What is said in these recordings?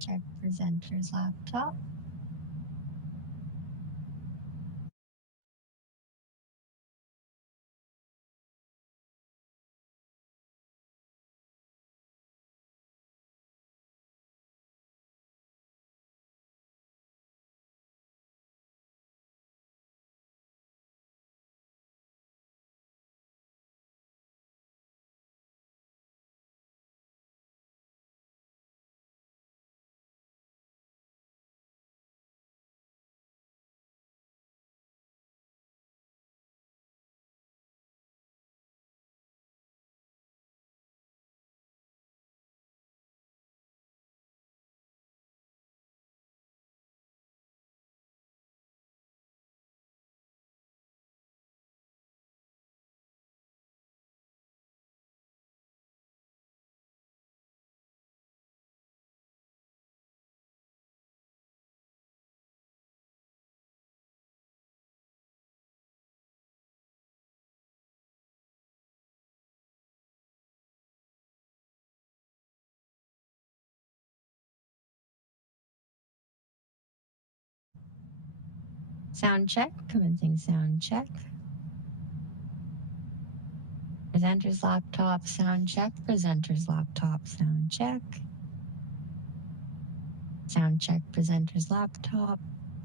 Check presenter's laptop. Sound check, commencing sound check. Presenter's laptop, sound check. Presenter's laptop, sound check. Sound check, presenter's laptop.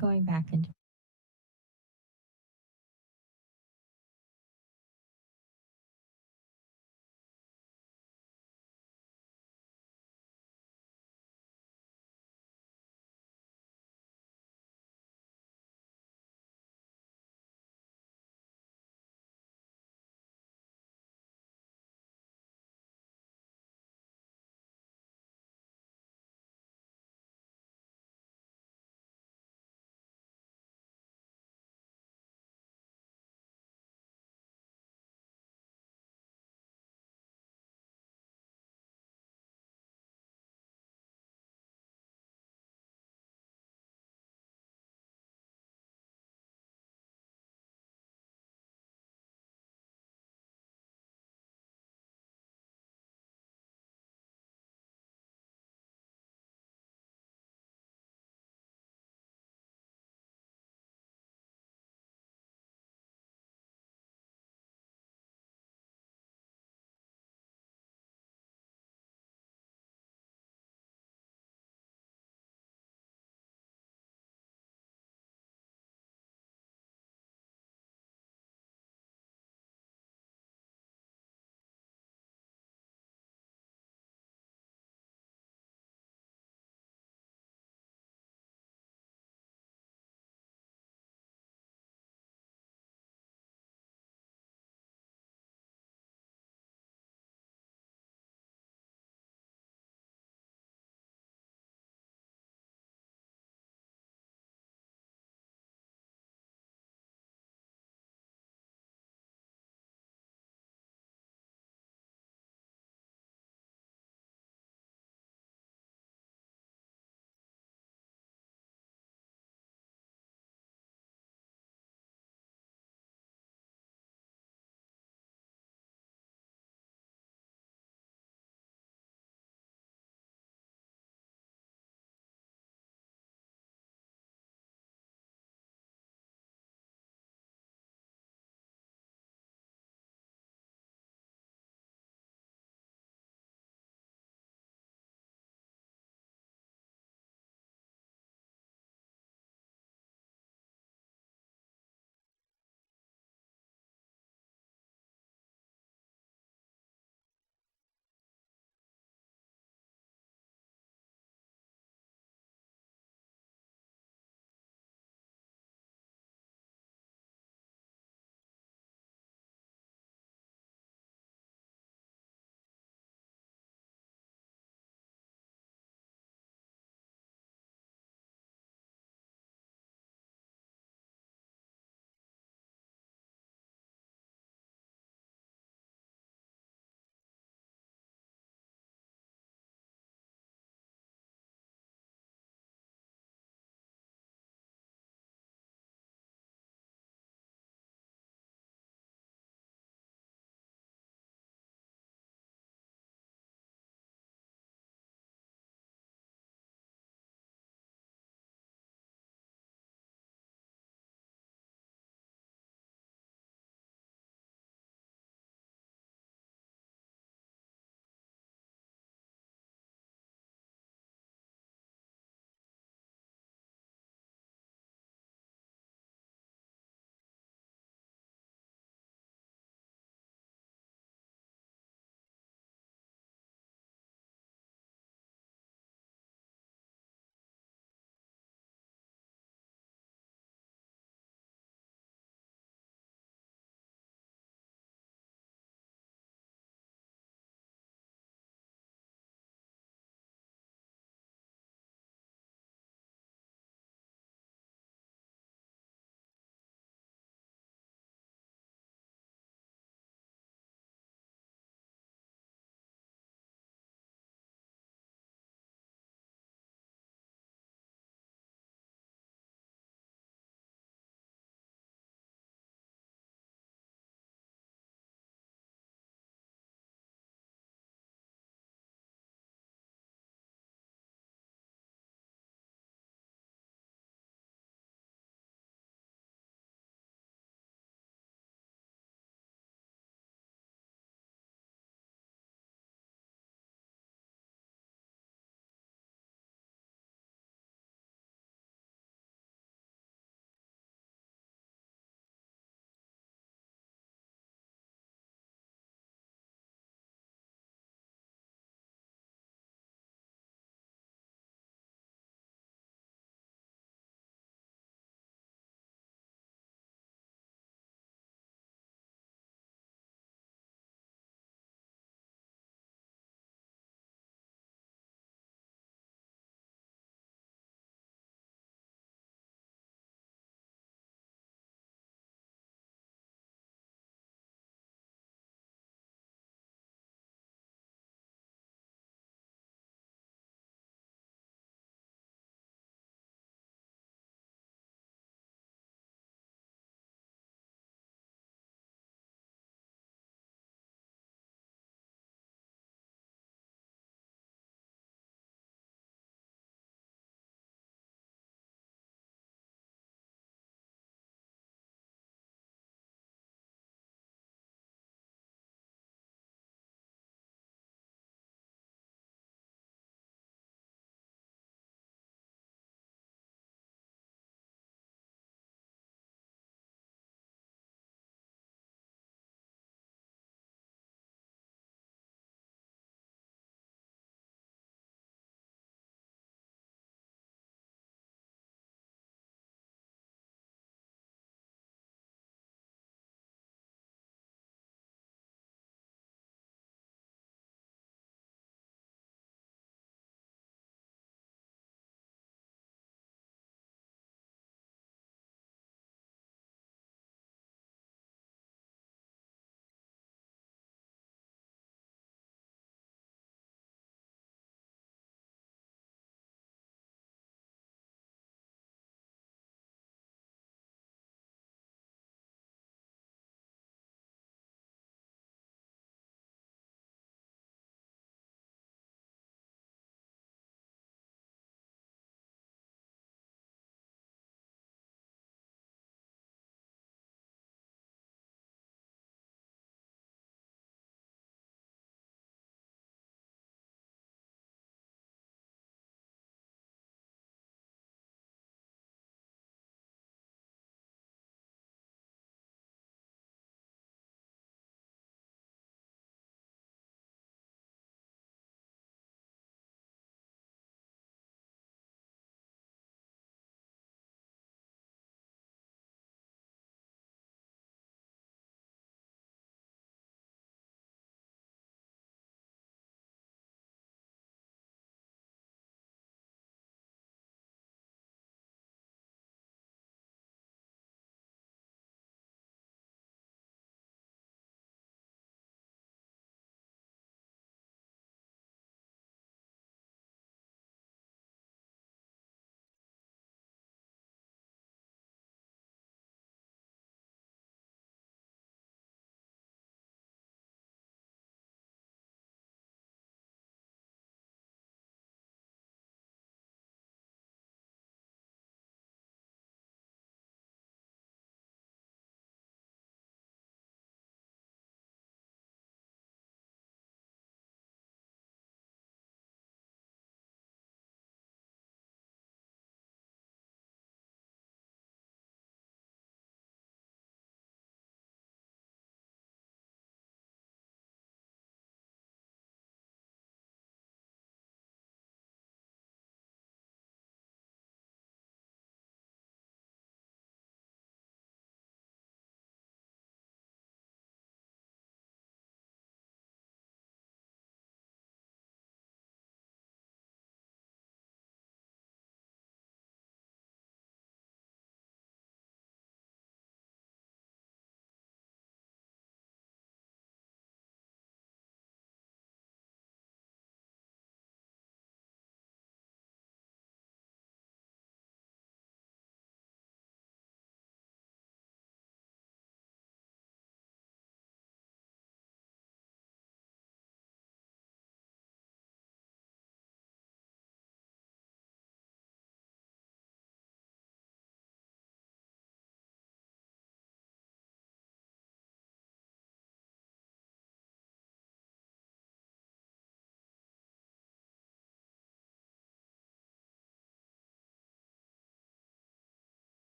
Going back into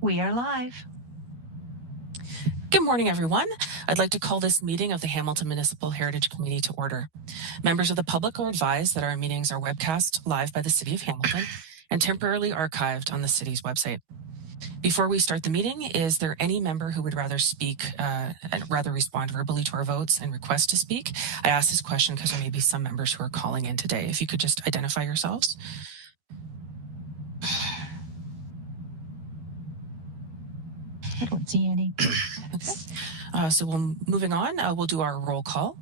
We are live. Good morning, everyone. I'd like to call this meeting of the Hamilton Municipal Heritage Committee to order. Members of the public are advised that our meetings are webcast live by the City of Hamilton and temporarily archived on the city's website. Before we start the meeting, is there any member who would rather speak, rather respond verbally to our votes and request to speak? I ask this question because there may be some members who are calling in today. If you could just identify yourselves. I don't see any. Okay. So moving on, we'll do our roll call.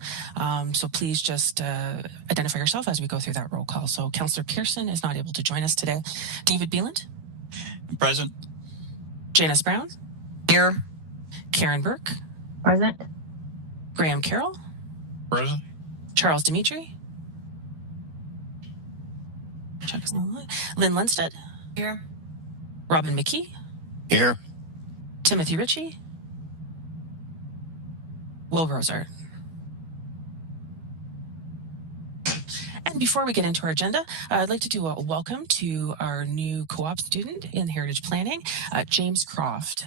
So please just identify yourself as we go through that roll call. So Councillor Pearson is not able to join us today. David Beeland? Present. Janice Brown? Here. Karen Burke? Present. Graham Carroll? Present. Charles Dimitri? Lynn Lundstedt? Here. Robin McKee? Here. Timothy Ritchie? Will Rosart. And before we get into our agenda, I'd like to do a welcome to our new co-op student in Heritage Planning, James Croft.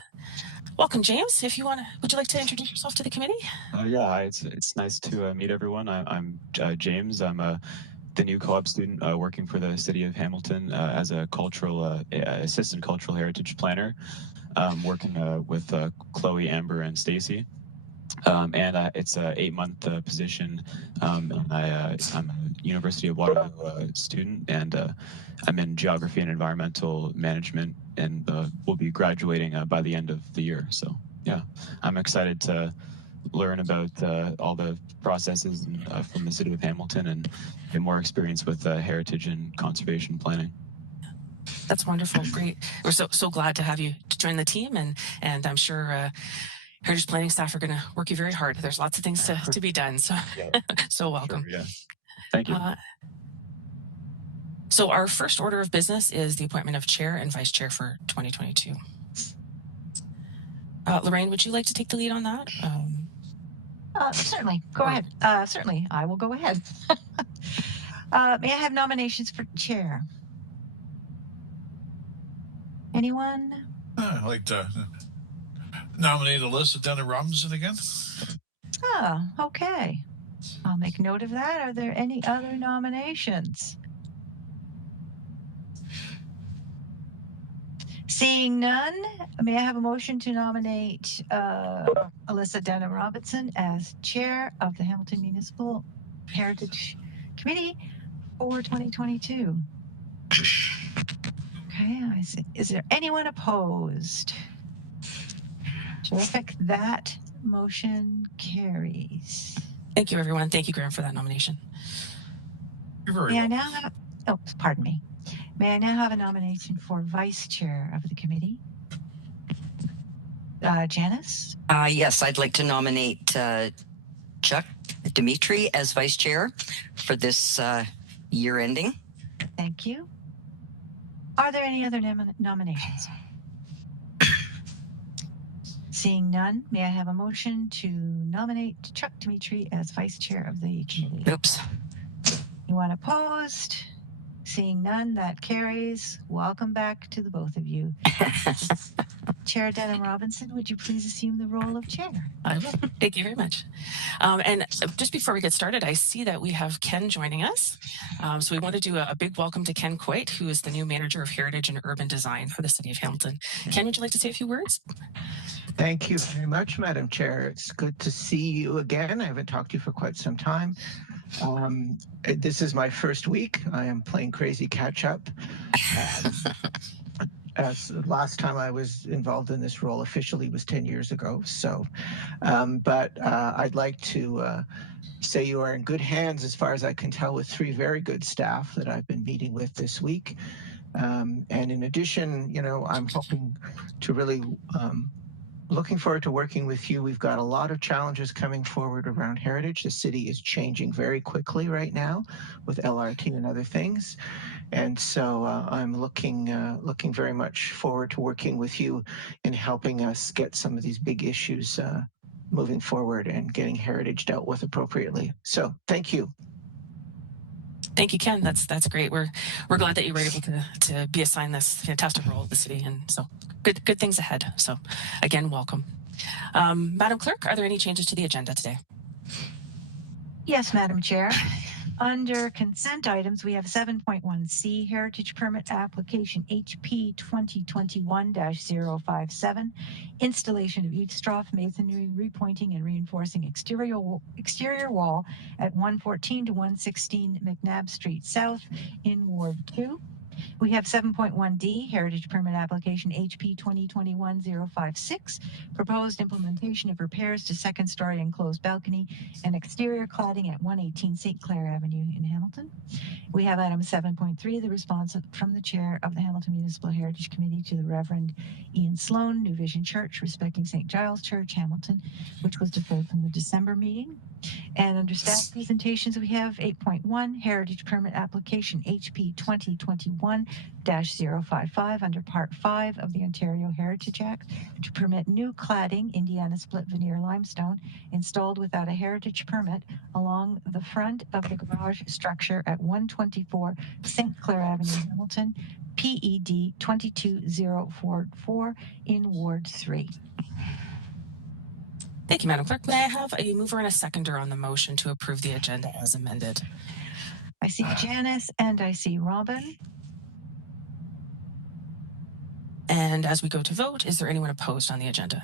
Welcome, James. If you want to, would you like to introduce yourself to the committee? Yeah, hi. It's nice to meet everyone. I'm James. I'm the new co-op student working for the City of Hamilton as a cultural assistant cultural heritage planner, working with Chloe, Amber, and Stacy. And it's an 8-month position. And I'm a University of Waterloo student, and I'm in geography and environmental management, and we'll be graduating by the end of the year. So yeah, I'm excited to learn about all the processes from the City of Hamilton and get more experience with heritage and conservation planning. That's wonderful. Great. We're so glad to have you to join the team, and I'm sure Heritage Planning staff are going to work you very hard. There's lots of things to be done. So, so welcome. Sure, yeah. Thank you. So our first order of business is the appointment of chair and vice chair for 2022. Lorraine, would you like to take the lead on that? Certainly. Go ahead. Certainly, I will go ahead. May I have nominations for chair? Anyone? I'd like to nominate Alyssa Dundas Robinson again. Oh, okay. I'll make note of that. Are there any other nominations? Seeing none, may I have a motion to nominate Alyssa Dundas Robinson as chair of the Hamilton Municipal Heritage Committee for 2022? Okay, I see. Is there anyone opposed? Terrific. That motion carries. Thank you, everyone. Thank you, Graham, for that nomination. You're very May I welcome. now have, oh, pardon me. May I now have a nomination for vice chair of the committee? Janice? Yes, I'd like to nominate Chuck Dimitri as vice chair for this year ending. Thank you. Are there any other nominations? Seeing none, may I have a motion to nominate Chuck Dimitri as vice chair of the committee? Oops. Anyone opposed? Seeing none, that carries. Welcome back to the both of you. Chair Dundas Robinson, would you please assume the role of chair? I will. Thank you very much. And just before we get started, I see that we have Ken joining us. So we want to do a big welcome to Ken Coit, who is the new manager of heritage and urban design for the City of Hamilton. Ken, would you like to say a few words? Thank you very much, Madam Chair. It's good to see you again. I haven't talked to you for quite some time. This is my first week. I am playing crazy catch up. As the last time I was involved in this role officially was 10 years ago. So, but I'd like to say you are in good hands as far as I can tell with 3 very good staff that I've been meeting with this week. And in addition, you know, I'm hoping to really looking forward to working with you. We've got a lot of challenges coming forward around heritage. The city is changing very quickly right now with LRT and other things. And so I'm looking very much forward to working with you in helping us get some of these big issues moving forward and getting heritage dealt with appropriately. So thank you. Thank you, Ken. That's great. We're glad that you were able to be assigned this fantastic role at the city, and so good things ahead. So, again, welcome, Madam Clerk. Are there any changes to the agenda today? Yes, Madam Chair. Under consent items, we have 7.1C Heritage Permit Application HP 2021-057, installation of eavestrough masonry, repointing and reinforcing exterior wall at 114 to 116 McNabb Street South in Ward 2. We have 7.1D, Heritage Permit Application HP 2021-056, proposed implementation of repairs to second-story enclosed balcony and exterior cladding at 118 St. Clair Avenue in Hamilton. We have item 7.3, the response from the chair of the Hamilton Municipal Heritage Committee to the Reverend Ian Sloan, New Vision Church, respecting St. Giles Church, Hamilton, which was deferred from the December meeting. And under staff presentations, we have 8.1, Heritage Permit Application HP 2021-055 under Part 5 of the Ontario Heritage Act to permit new cladding, Indiana split veneer limestone, installed without a heritage permit along the front of the garage structure at 124 St. Clair Avenue, Hamilton, PED 22044 in Ward 3. Thank you, Madam Clerk. May I have a mover and a seconder on the motion to approve the agenda as amended? I see Janice and I see Robin. And as we go to vote, is there anyone opposed on the agenda?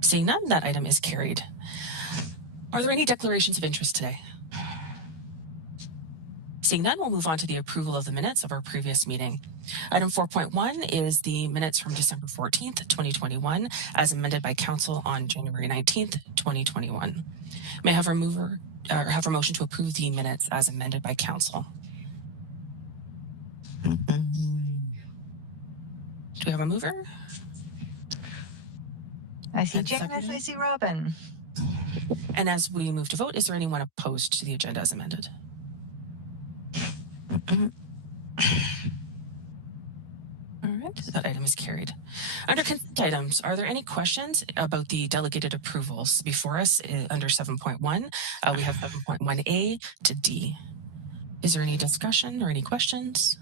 Seeing none, that item is carried. Are there any declarations of interest today? Seeing none, we'll move on to the approval of the minutes of our previous meeting. Item 4.1 is the minutes from December 14th, 2021, as amended by Council on January 19th, 2021. May I have a mover or have a motion to approve the minutes as amended by Council? Do we have a mover? I see And Janice, seconder? I see Robin. And as we move to vote, is there anyone opposed to the agenda as amended? All right, that item is carried. Under consent items, are there any questions about the delegated approvals before us under 7.1? We have 7.1A to D. Is there any discussion or any questions?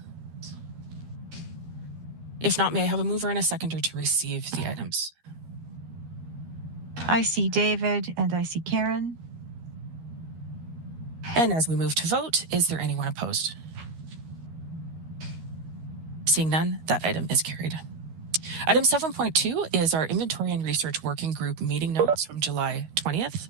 If not, may I have a mover and a seconder to receive the items? I see David and I see Karen. And as we move to vote, is there anyone opposed? Seeing none, that item is carried. Item 7.2 is our Inventory and Research Working Group meeting notes from July 20th.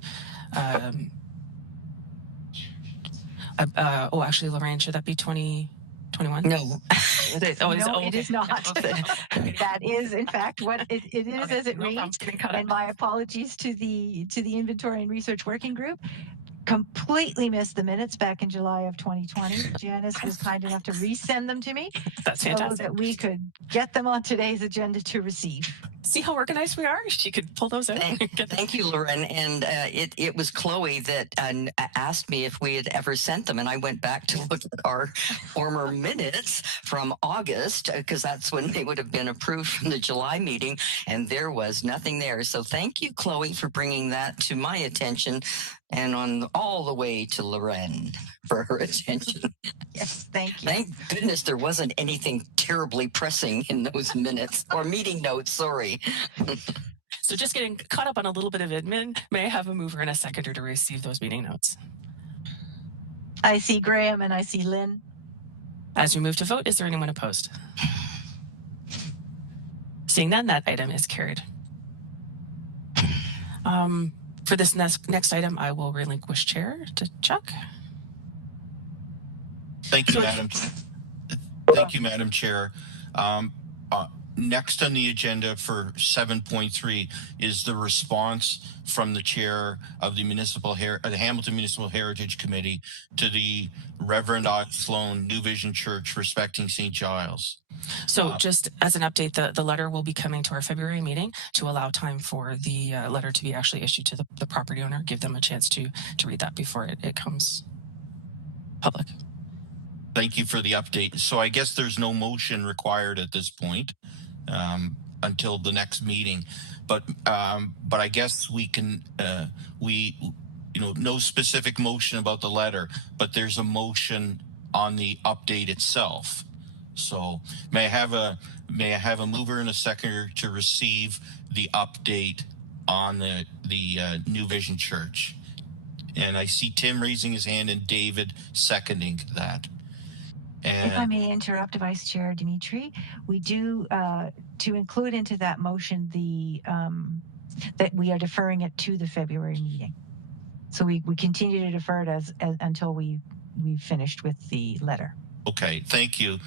Actually, Lorraine, should that be 2021? No. It is not. That is, in fact, what it is Okay, as it no problem. reads. Getting caught And up. my apologies to the Inventory and Research Working Group. Completely missed the minutes back in July of 2020. Janice was kind enough to resend them to me That's so fantastic. that we could get them on today's agenda to receive. See how organized we are? She could pull those out. Thank you, Lauren. And it was Chloe that asked me if we had ever sent them. And I went back to look at our former minutes from August, because that's when they would have been approved from the July meeting. And there was nothing there. So thank you, Chloe, for bringing that to my attention and on all the way to Lauren for her attention. Yes, thank you. Thank goodness there wasn't anything terribly pressing in those minutes or meeting notes. Sorry. So just getting caught up on a little bit of admin, may I have a mover and a seconder to receive those meeting notes? I see Graham and I see Lynn. As we move to vote, is there anyone opposed? Seeing none, that item is carried. For this next item, I will relinquish chair to Chuck. Thank you, Madam Chair. Next on the agenda for 7.3 is the response from the chair of the Hamilton Municipal Heritage Committee to the Reverend Sloan New Vision Church respecting St. Giles. So just as an update, the letter will be coming to our February meeting to allow time for the letter to be actually issued to the property owner, give them a chance to read that before it comes public. Thank you for the update. So I guess there's no motion required at this point until the next meeting, but I guess we can no specific motion about the letter, but there's a motion on the update itself. So may I have a mover and a seconder to receive the update on the New Vision Church? And I see Tim raising his hand and David seconding that. And if I may interrupt, Vice Chair Dimitri, we do to include into that motion the that we are deferring it to the February meeting. So we continue to defer it as until we've finished with the letter. Okay, thank you.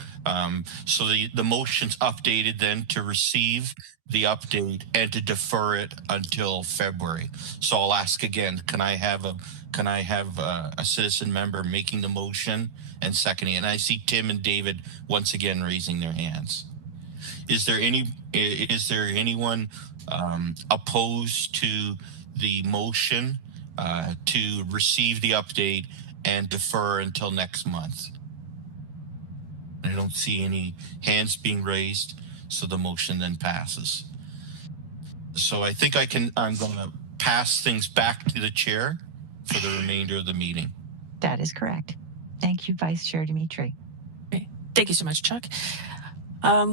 So the motion's updated then to receive the update and to defer it until February. So I'll ask again, can I have a citizen member making the motion and seconding it? And I see Tim and David once again raising their hands. Is there anyone opposed to the motion to receive the update and defer until next month? I don't see any hands being raised, so the motion then passes. So I think I'm going to pass things back to the chair for the remainder of the meeting. That is correct. Thank you, Vice Chair Dimitri. Okay. Thank you so much, Chuck.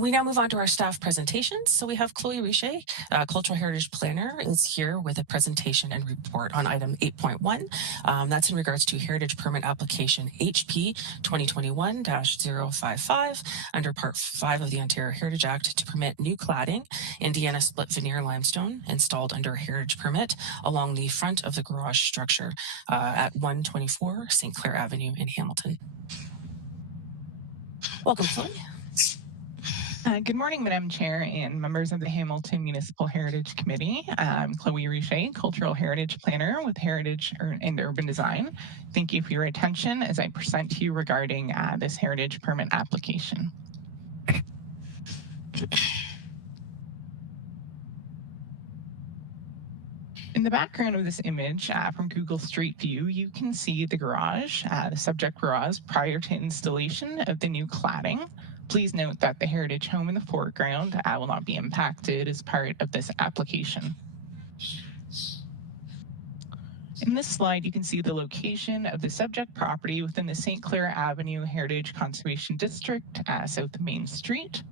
We now move on to our staff presentations. So we have Chloe Richer, Cultural Heritage Planner, is here with a presentation and report on item 8.1. That's in regards to Heritage Permit Application HP 2021-055 under Part 5 of the Ontario Heritage Act to permit new cladding, Indiana split veneer limestone installed under a heritage permit along the front of the garage structure at 124 Sinclair Avenue in Hamilton. Welcome, Chloe. Good morning, Madam Chair and members of the Hamilton Municipal Heritage Committee. I'm Chloe Richer, Cultural Heritage Planner with Heritage and Urban Design. Thank you for your attention as I present to you regarding this heritage permit application. In the background of this image from Google Street View, you can see the garage, the subject garage, prior to installation of the new cladding. Please note that the heritage home in the foreground will not be impacted as part of this application. In this slide, you can see the location of the subject property within the St. Clair Avenue Heritage Conservation District, south of Main Street.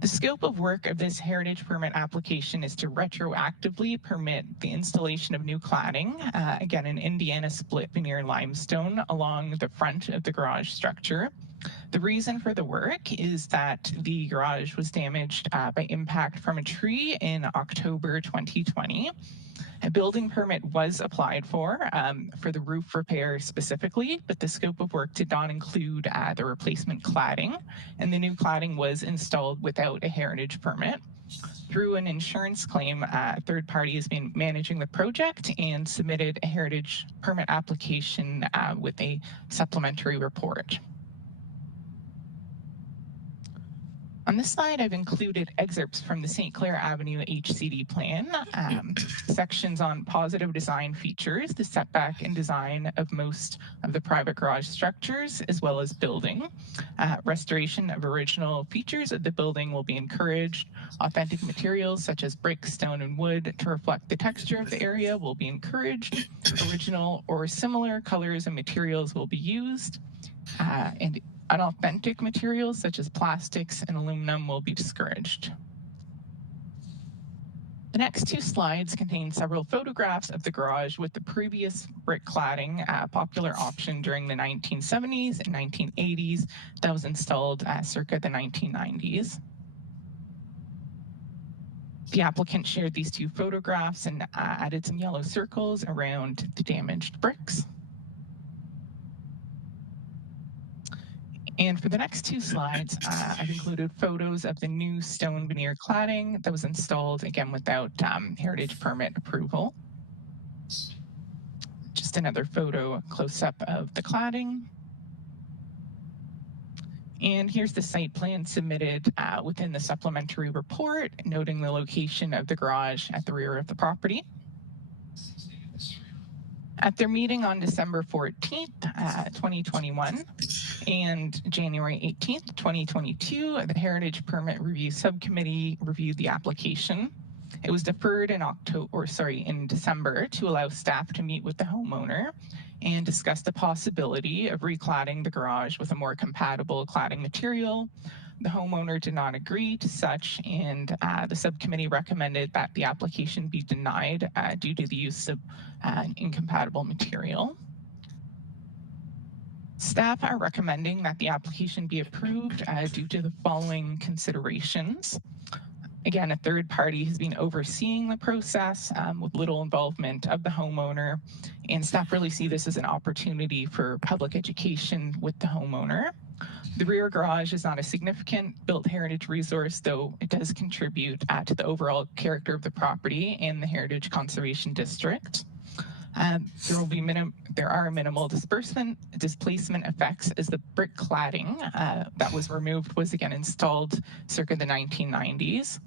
The scope of work of this heritage permit application is to retroactively permit the installation of new cladding, again, an Indiana split veneer limestone along the front of the garage structure. The reason for the work is that the garage was damaged by impact from a tree in October 2020. A building permit was applied for the roof repair specifically, but the scope of work did not include the replacement cladding, and the new cladding was installed without a heritage permit. Through an insurance claim, a third party has been managing the project and submitted a heritage permit application with a supplementary report. On this slide, I've included excerpts from the St. Clair Avenue HCD plan, sections on positive design features, the setback and design of most of the private garage structures, as well as building. Restoration of original features of the building will be encouraged. Authentic materials such as brick, stone, and wood to reflect the texture of the area will be encouraged. Original or similar colors and materials will be used. And unauthentic materials such as plastics and aluminum will be discouraged. The next two slides contain several photographs of the garage with the previous brick cladding, a popular option during the 1970s and 1980s that was installed circa the 1990s. The applicant shared these two photographs and added some yellow circles around the damaged bricks. And for the next two slides, I've included photos of the new stone veneer cladding that was installed, again, without heritage permit approval. Just another photo close-up of the cladding. And here's the site plan submitted within the supplementary report, noting the location of the garage at the rear of the property. At their meeting on December 14th, 2021 and January 18th, 2022, the Heritage Permit Review Subcommittee reviewed the application. It was deferred in December to allow staff to meet with the homeowner and discuss the possibility of recladding the garage with a more compatible cladding material. The homeowner did not agree to such, and the subcommittee recommended that the application be denied due to the use of incompatible material. Staff are recommending that the application be approved due to the following considerations. Again, a third party has been overseeing the process with little involvement of the homeowner, and staff really see this as an opportunity for public education with the homeowner. The rear garage is not a significant built heritage resource, though it does contribute to the overall character of the property and the Heritage Conservation District. There are minimal displacement effects, as the brick cladding that was removed was again installed circa the 1990s.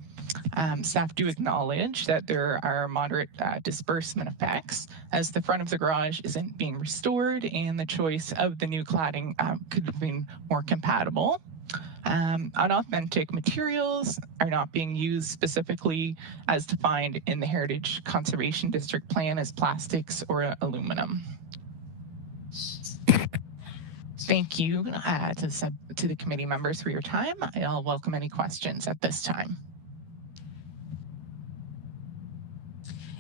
Staff do acknowledge that there are moderate disbursement effects, as the front of the garage isn't being restored and the choice of the new cladding could have been more compatible. Unauthentic materials are not being used specifically as defined in the Heritage Conservation District Plan as plastics or aluminum. Thank you to the committee members for your time. I'll welcome any questions at this time.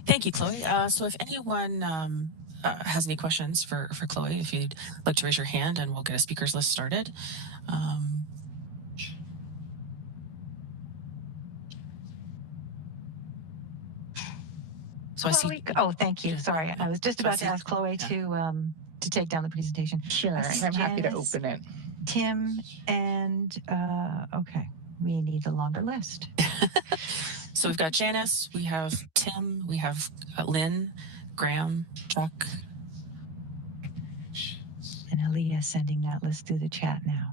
Thank you, Chloe. So if anyone has any questions for Chloe, if you'd like to raise your hand and we'll get a speakers list started. So Chloe, thank you. Sorry, I was just about to ask Chloe to take down the presentation. Sure, I'm happy to open it. Tim and okay, we need a longer list. So we've got Janice, we have Tim, we have Lynn, Graham, Chuck. And Aaliyah sending that list through the chat now.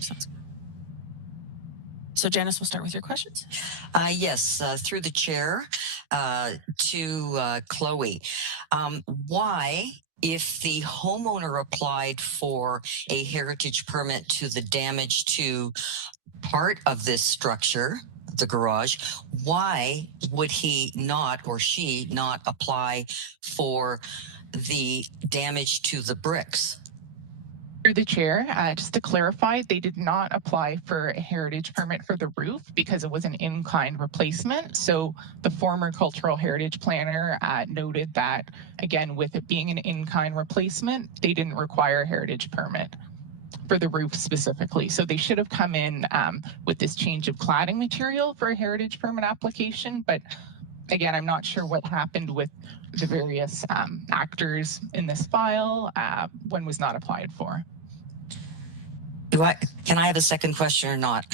Sounds good. So Janice, we'll start with your questions. Yes, through the chair to Chloe. Why, if the homeowner applied for a heritage permit to the damage to part of this structure, the garage, why would he not or she not apply for the damage to the bricks? Through the chair, just to clarify, they did not apply for a heritage permit for the roof because it was an in-kind replacement. So the former cultural heritage planner noted that, again, with it being an in-kind replacement, they didn't require a heritage permit for the roof specifically. So they should have come in with this change of cladding material for a heritage permit application. But again, I'm not sure what happened with the various actors in this file when was not applied for. Can I have a second question or not?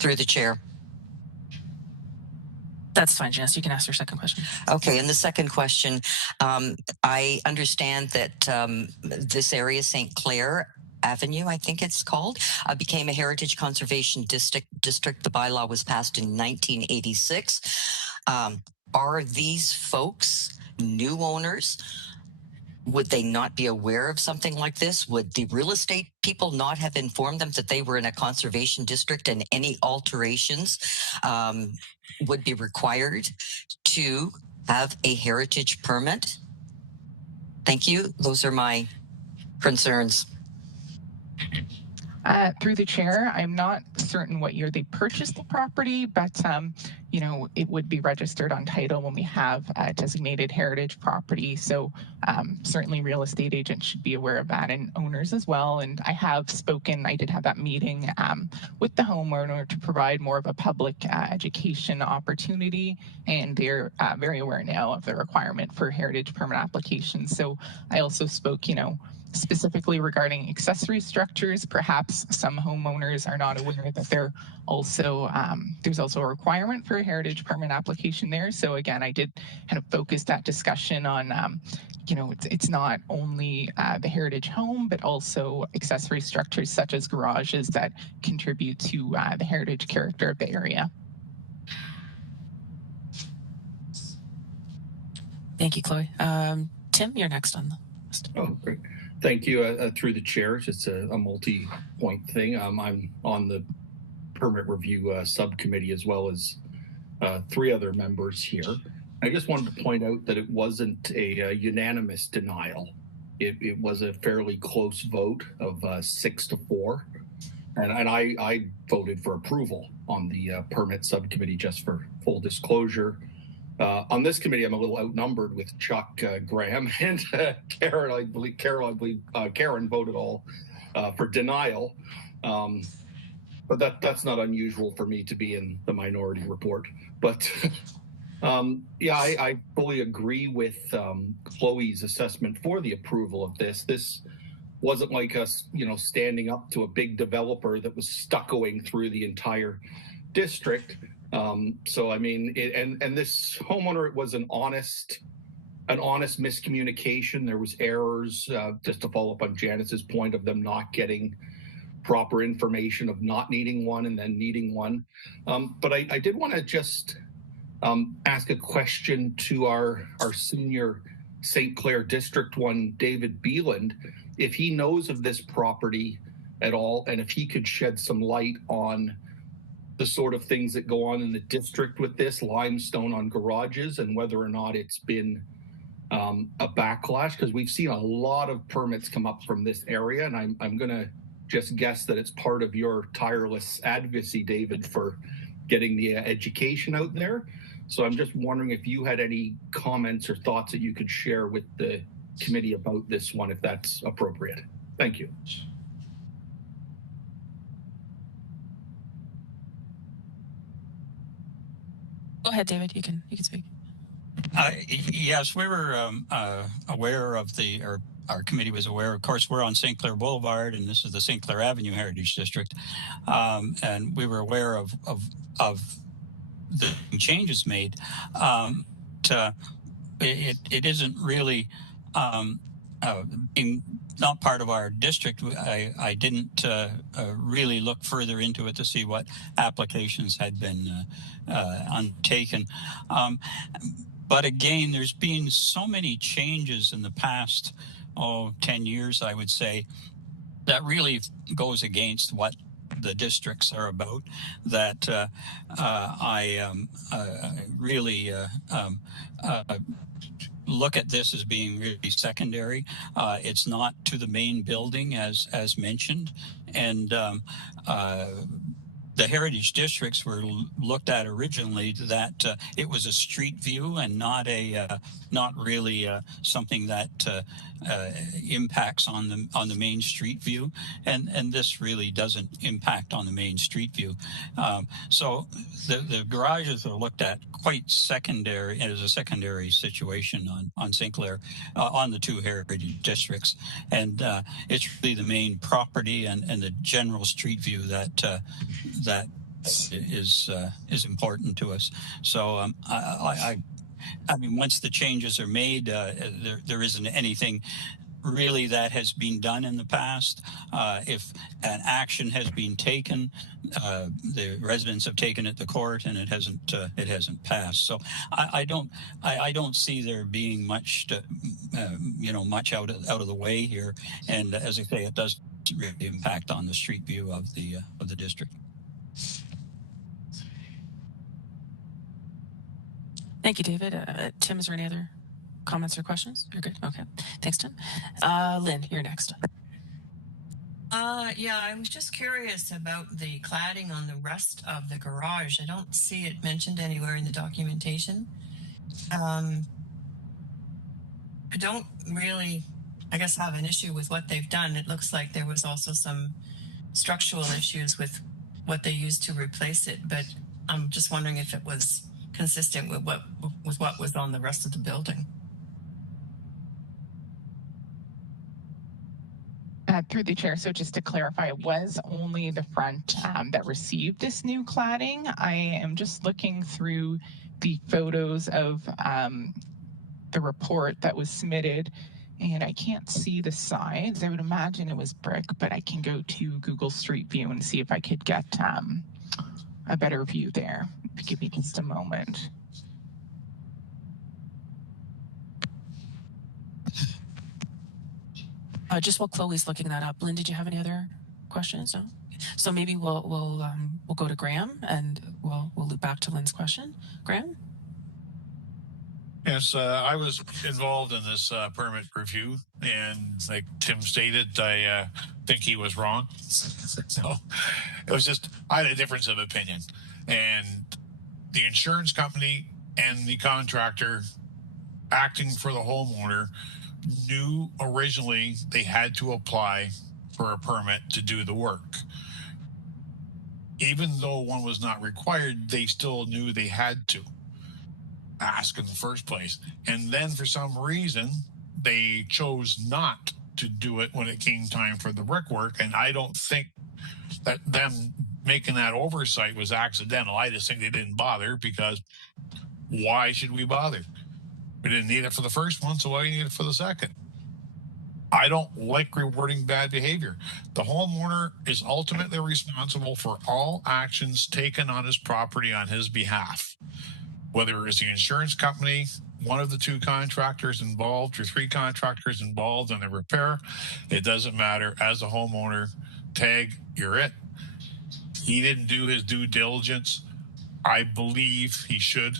Through the chair. That's fine, Janice. You can ask your second question. Okay, and the second question, I understand that this area, St. Clair Avenue, I think it's called, became a Heritage Conservation District. The bylaw was passed in 1986. Are these folks new owners? Would they not be aware of something like this? Would the real estate people not have informed them that they were in a conservation district and any alterations would be required to have a heritage permit? Thank you. Those are my concerns. Through the chair, I'm not certain what year they purchased the property, but you know, it would be registered on title when we have a designated heritage property. So certainly real estate agents should be aware of that, and owners as well. And I did have that meeting with the homeowner to provide more of a public education opportunity, and they're very aware now of the requirement for heritage permit applications. So I also spoke, specifically regarding accessory structures. Perhaps some homeowners are not aware that there's also a requirement for a heritage permit application there. So again, I did kind of focus that discussion on, it's not only the heritage home, but also accessory structures such as garages that contribute to the heritage character of the area. Thank you, Chloe. Tim, you're next on the list. Oh, great. Thank you. Through the chair, just a multi-point thing. I'm on the permit review subcommittee as well as three other members here. I just wanted to point out that it wasn't a unanimous denial. It was a fairly close vote of 6-4. And I voted for approval on the permit subcommittee, just for full disclosure. On this committee, I'm a little outnumbered with Chuck, Graham, and Karen. I believe Karen voted all for denial. But that's not unusual for me to be in the minority report. But yeah, I fully agree with Chloe's assessment for the approval of this. This wasn't like us, standing up to a big developer that was stuccoing through the entire district. So I mean, and this homeowner, it was an honest miscommunication. There was errors, just to follow up on Janice's point of them not getting proper information, of not needing one and then needing one. But I did want to just ask a question to our senior St. Clair District 1, David Beeland, if he knows of this property at all, and if he could shed some light on the sort of things that go on in the district with this limestone on garages, and whether or not it's been a backlash, because we've seen a lot of permits come up from this area, and I'm going to just guess that it's part of your tireless advocacy, David, for getting the education out there. So I'm just wondering if you had any comments or thoughts that you could share with the committee about this one, if that's appropriate. Thank you. Go ahead, David. You can speak. Yes, we were aware of our committee was aware. Of course, we're on St. Clair Boulevard, and this is the St. Clair Avenue Heritage District, and we were aware of the changes made. It isn't really being not part of our district. I didn't really look further into it to see what applications had been undertaken. But again, there's been so many changes in the past 10 years, I would say, that really goes against what the districts are about, that I really look at this as being really secondary. It's not to the main building as mentioned, and the heritage districts were looked at originally that it was a street view and not really something that impacts on the main street view, and this really doesn't impact on the main street view. So the garages are looked at quite secondary, as a secondary situation on St. Clair, on the two heritage districts, and it's really the main property and the general street view that is important to us. So I mean, once the changes are made, there isn't anything really that has been done in the past. If an action has been taken, the residents have taken it to court, and it hasn't passed. So I don't see there being much much out of the way here. And as I say, it does really impact on the street view of the district. Thank you, David. Tim, is there any other comments or questions? You're good. Okay. Thanks, Tim. Lynn, you're next. Yeah, I was just curious about the cladding on the rest of the garage. I don't see it mentioned anywhere in the documentation. I don't really, I guess, have an issue with what they've done. It looks like there was also some structural issues with what they used to replace it, but I'm just wondering if it was consistent with what was on the rest of the building. Through the chair, so just to clarify, it was only the front that received this new cladding. I am just looking through the photos of the report that was submitted, and I can't see the sides. I would imagine it was brick, but I can go to Google Street View and see if I could get a better view there. Give me just a moment. Just while Chloe's looking that up, Lynn, did you have any other questions? No? So maybe we'll go to Graham, and we'll loop back to Lynn's question. Graham? Yes, I was involved in this permit review, and like Tim stated, I think he was wrong. So it was just, I had a difference of opinion. And the insurance company and the contractor acting for the homeowner knew originally they had to apply for a permit to do the work. Even though one was not required, they still knew they had to ask in the first place. And then for some reason, they chose not to do it when it came time for the brickwork. And I don't think that them making that oversight was accidental. I just think they didn't bother, because why should we bother? We didn't need it for the first one, so why do you need it for the second? I don't like rewarding bad behavior. The homeowner is ultimately responsible for all actions taken on his property on his behalf. Whether it's the insurance company, one of the two contractors involved, or three contractors involved in the repair, it doesn't matter. As a homeowner, tag, you're it. He didn't do his due diligence. I believe he should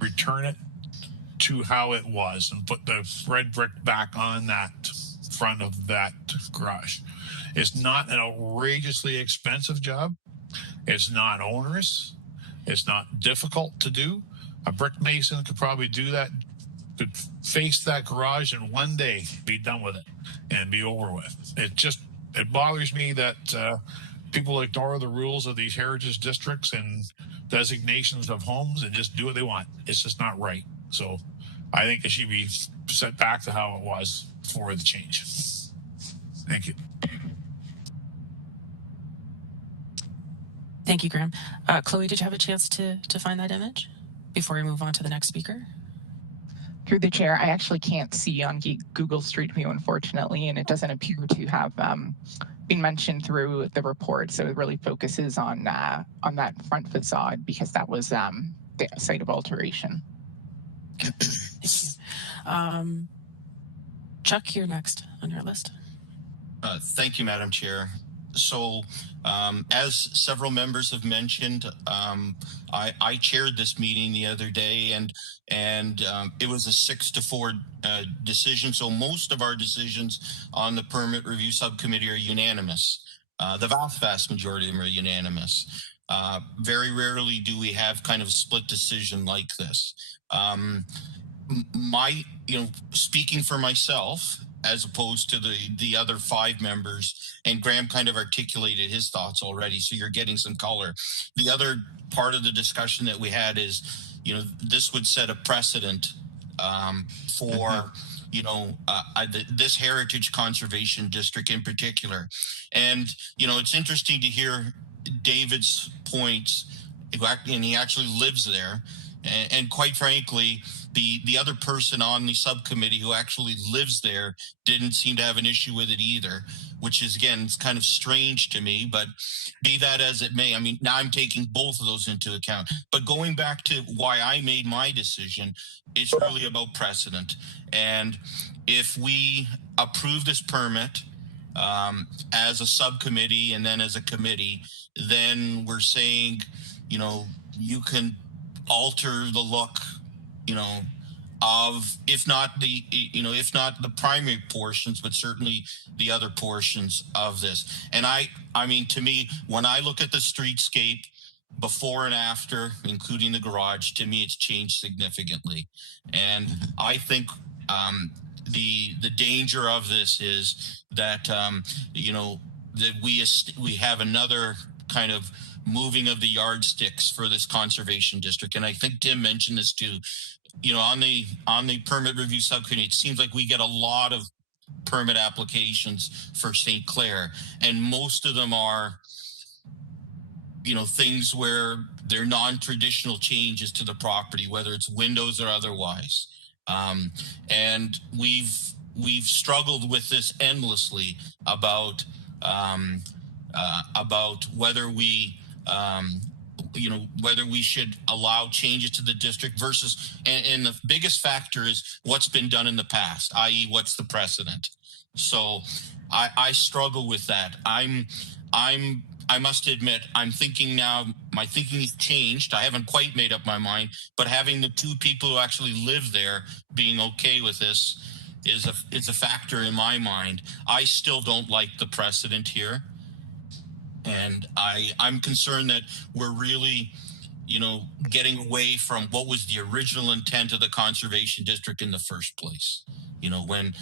return it to how it was and put the red brick back on that front of that garage. It's not an outrageously expensive job. It's not onerous. It's not difficult to do. A brick mason could probably do that, could face that garage in one day, be done with it, and be over with. It bothers me that people ignore the rules of these heritage districts and designations of homes and just do what they want. It's just not right. So I think it should be set back to how it was before the change. Thank you. Thank you, Graham. Chloe, did you have a chance to find that image before we move on to the next speaker? Through the chair, I actually can't see on Google Street View, unfortunately, and it doesn't appear to have been mentioned through the report. So it really focuses on that front facade, because that was the site of alteration. Thank you. Chuck, you're next on your list. Thank you, Madam Chair. So, as several members have mentioned, I chaired this meeting the other day, and it was a 6-4 decision. So most of our decisions on the permit review subcommittee are unanimous. The vast majority of them are unanimous. Very rarely do we have kind of a split decision like this. Speaking for myself, as opposed to the other 5 members, and Graham kind of articulated his thoughts already, so you're getting some color. The other part of the discussion that we had is, this would set a precedent for this heritage conservation district in particular. And it's interesting to hear David's points, and he actually lives there, and quite frankly, the other person on the subcommittee who actually lives there didn't seem to have an issue with it either, which is, again, it's kind of strange to me, but be that as it may, I mean, now I'm taking both of those into account. But going back to why I made my decision, it's really about precedent. And if we approve this permit as a subcommittee and then as a committee, then we're saying, you can alter the look, of if not the primary portions, but certainly the other portions of this. And I mean, to me, when I look at the streetscape before and after, including the garage, to me, it's changed significantly. And I think the danger of this is that that we have another kind of moving of the yardsticks for this conservation district. And I think Tim mentioned this too. On the permit review subcommittee, it seems like we get a lot of permit applications for St. Clair, and most of them are things where they're non-traditional changes to the property, whether it's windows or otherwise. And we've struggled with this endlessly about whether we whether we should allow changes to the district versus, and the biggest factor is what's been done in the past, i.e. what's the precedent. So I struggle with that. I must admit, I'm thinking now, my thinking has changed. I haven't quite made up my mind, but having the two people who actually live there being okay with this is a factor in my mind. I still don't like the precedent here. And I'm concerned that we're really, getting away from what was the original intent of the conservation district in the first place. When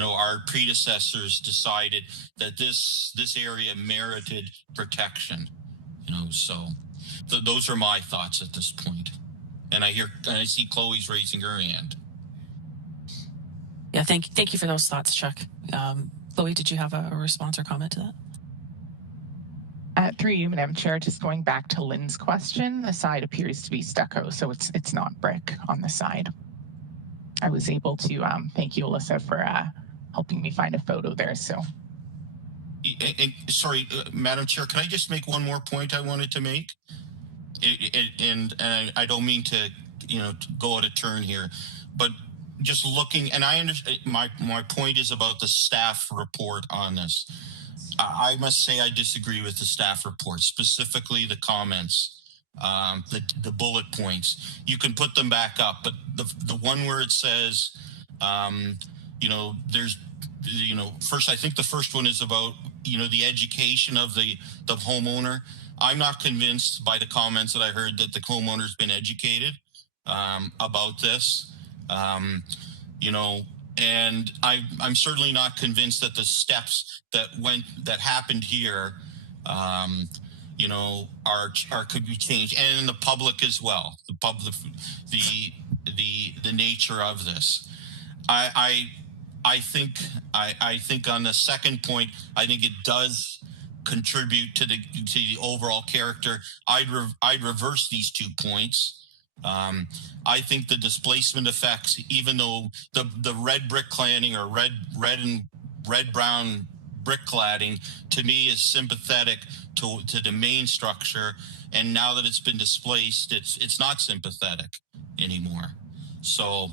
our predecessors decided that this area merited protection. So those are my thoughts at this point. And I see Chloe's raising her hand. Yeah, thank you for those thoughts, Chuck. Chloe, did you have a response or comment to that? Through you, Madam Chair, just going back to Lynn's question, the side appears to be stucco, so it's not brick on the side. I was able to thank you, Alyssa, for helping me find a photo there. So, sorry, Madam Chair, can I just make one more point I wanted to make? And I don't mean to, to go out of turn here, but just looking, and I understand my point is about the staff report on this. I must say I disagree with the staff report, specifically the comments, the bullet points. You can put them back up, but the one where it says, there's, first, I think the first one is about, the education of the homeowner. I'm not convinced by the comments that I heard that the homeowner's been educated about this. And I'm certainly not convinced that the steps that happened here, could be changed, and in the public as well. The public, the nature of this. I think on the second point, I think it does contribute to the overall character. I'd reverse these 2 points. I think the displacement effects, even though the red brick cladding or red brown brick cladding to me is sympathetic to the main structure, and now that it's been displaced, it's not sympathetic anymore. So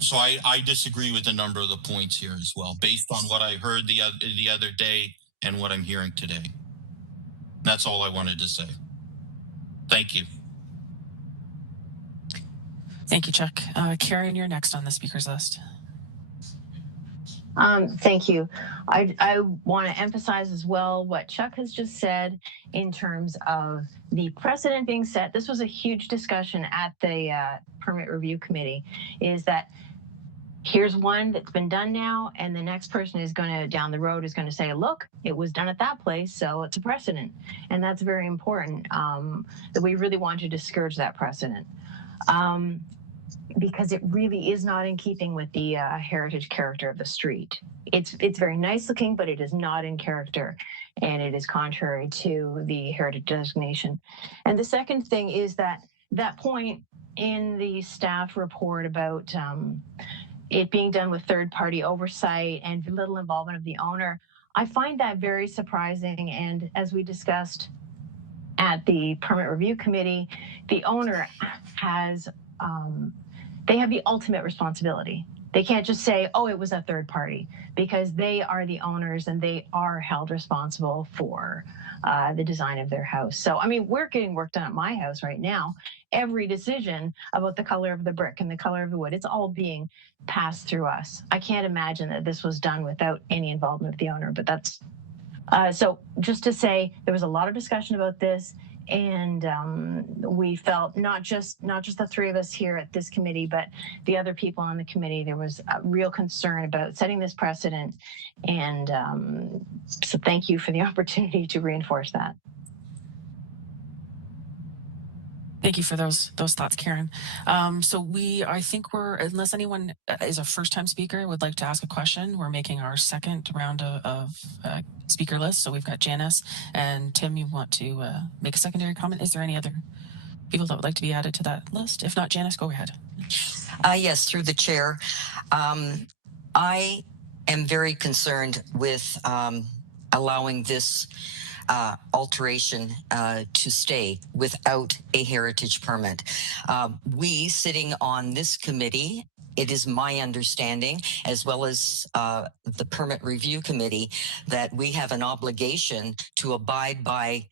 so I disagree with a number of the points here as well, based on what I heard the other day and what I'm hearing today. That's all I wanted to say. Thank you. Thank you, Chuck. Karen, you're next on the speakers list. Thank you. I want to emphasize as well what Chuck has just said in terms of the precedent being set. This was a huge discussion at the Permit Review Committee, is that here's one that's been done now, and the next person is going to, down the road, is going to say, look, it was done at that place, so it's a precedent. And that's very important, that we really want to discourage that precedent. Because it really is not in keeping with the heritage character of the street. It's very nice looking, but it is not in character, and it is contrary to the heritage designation. And the second thing is that point in the staff report about it being done with third-party oversight and little involvement of the owner, I find that very surprising. And as we discussed at the Permit Review Committee, the owner has they have the ultimate responsibility. They can't just say, oh, it was a third party, because they are the owners and they are held responsible for the design of their house. So, I mean, we're getting work done at my house right now. Every decision about the color of the brick and the color of the wood, it's all being passed through us. I can't imagine that this was done without any involvement of the owner, but that's, so just to say, there was a lot of discussion about this. And we felt not just the three of us here at this committee, but the other people on the committee, there was a real concern about setting this precedent. And so thank you for the opportunity to reinforce that. Thank you for those thoughts, Karen. So I think unless anyone is a first-time speaker would like to ask a question, we're making our second round of speaker list. So we've got Janice and Tim. You want to make a secondary comment? Is there any other people that would like to be added to that list? If not, Janice, go ahead. Yes, through the chair. I am very concerned with allowing this alteration to stay without a heritage permit. We sitting on this committee, it is my understanding, as well as the permit review committee, that we have an obligation to abide by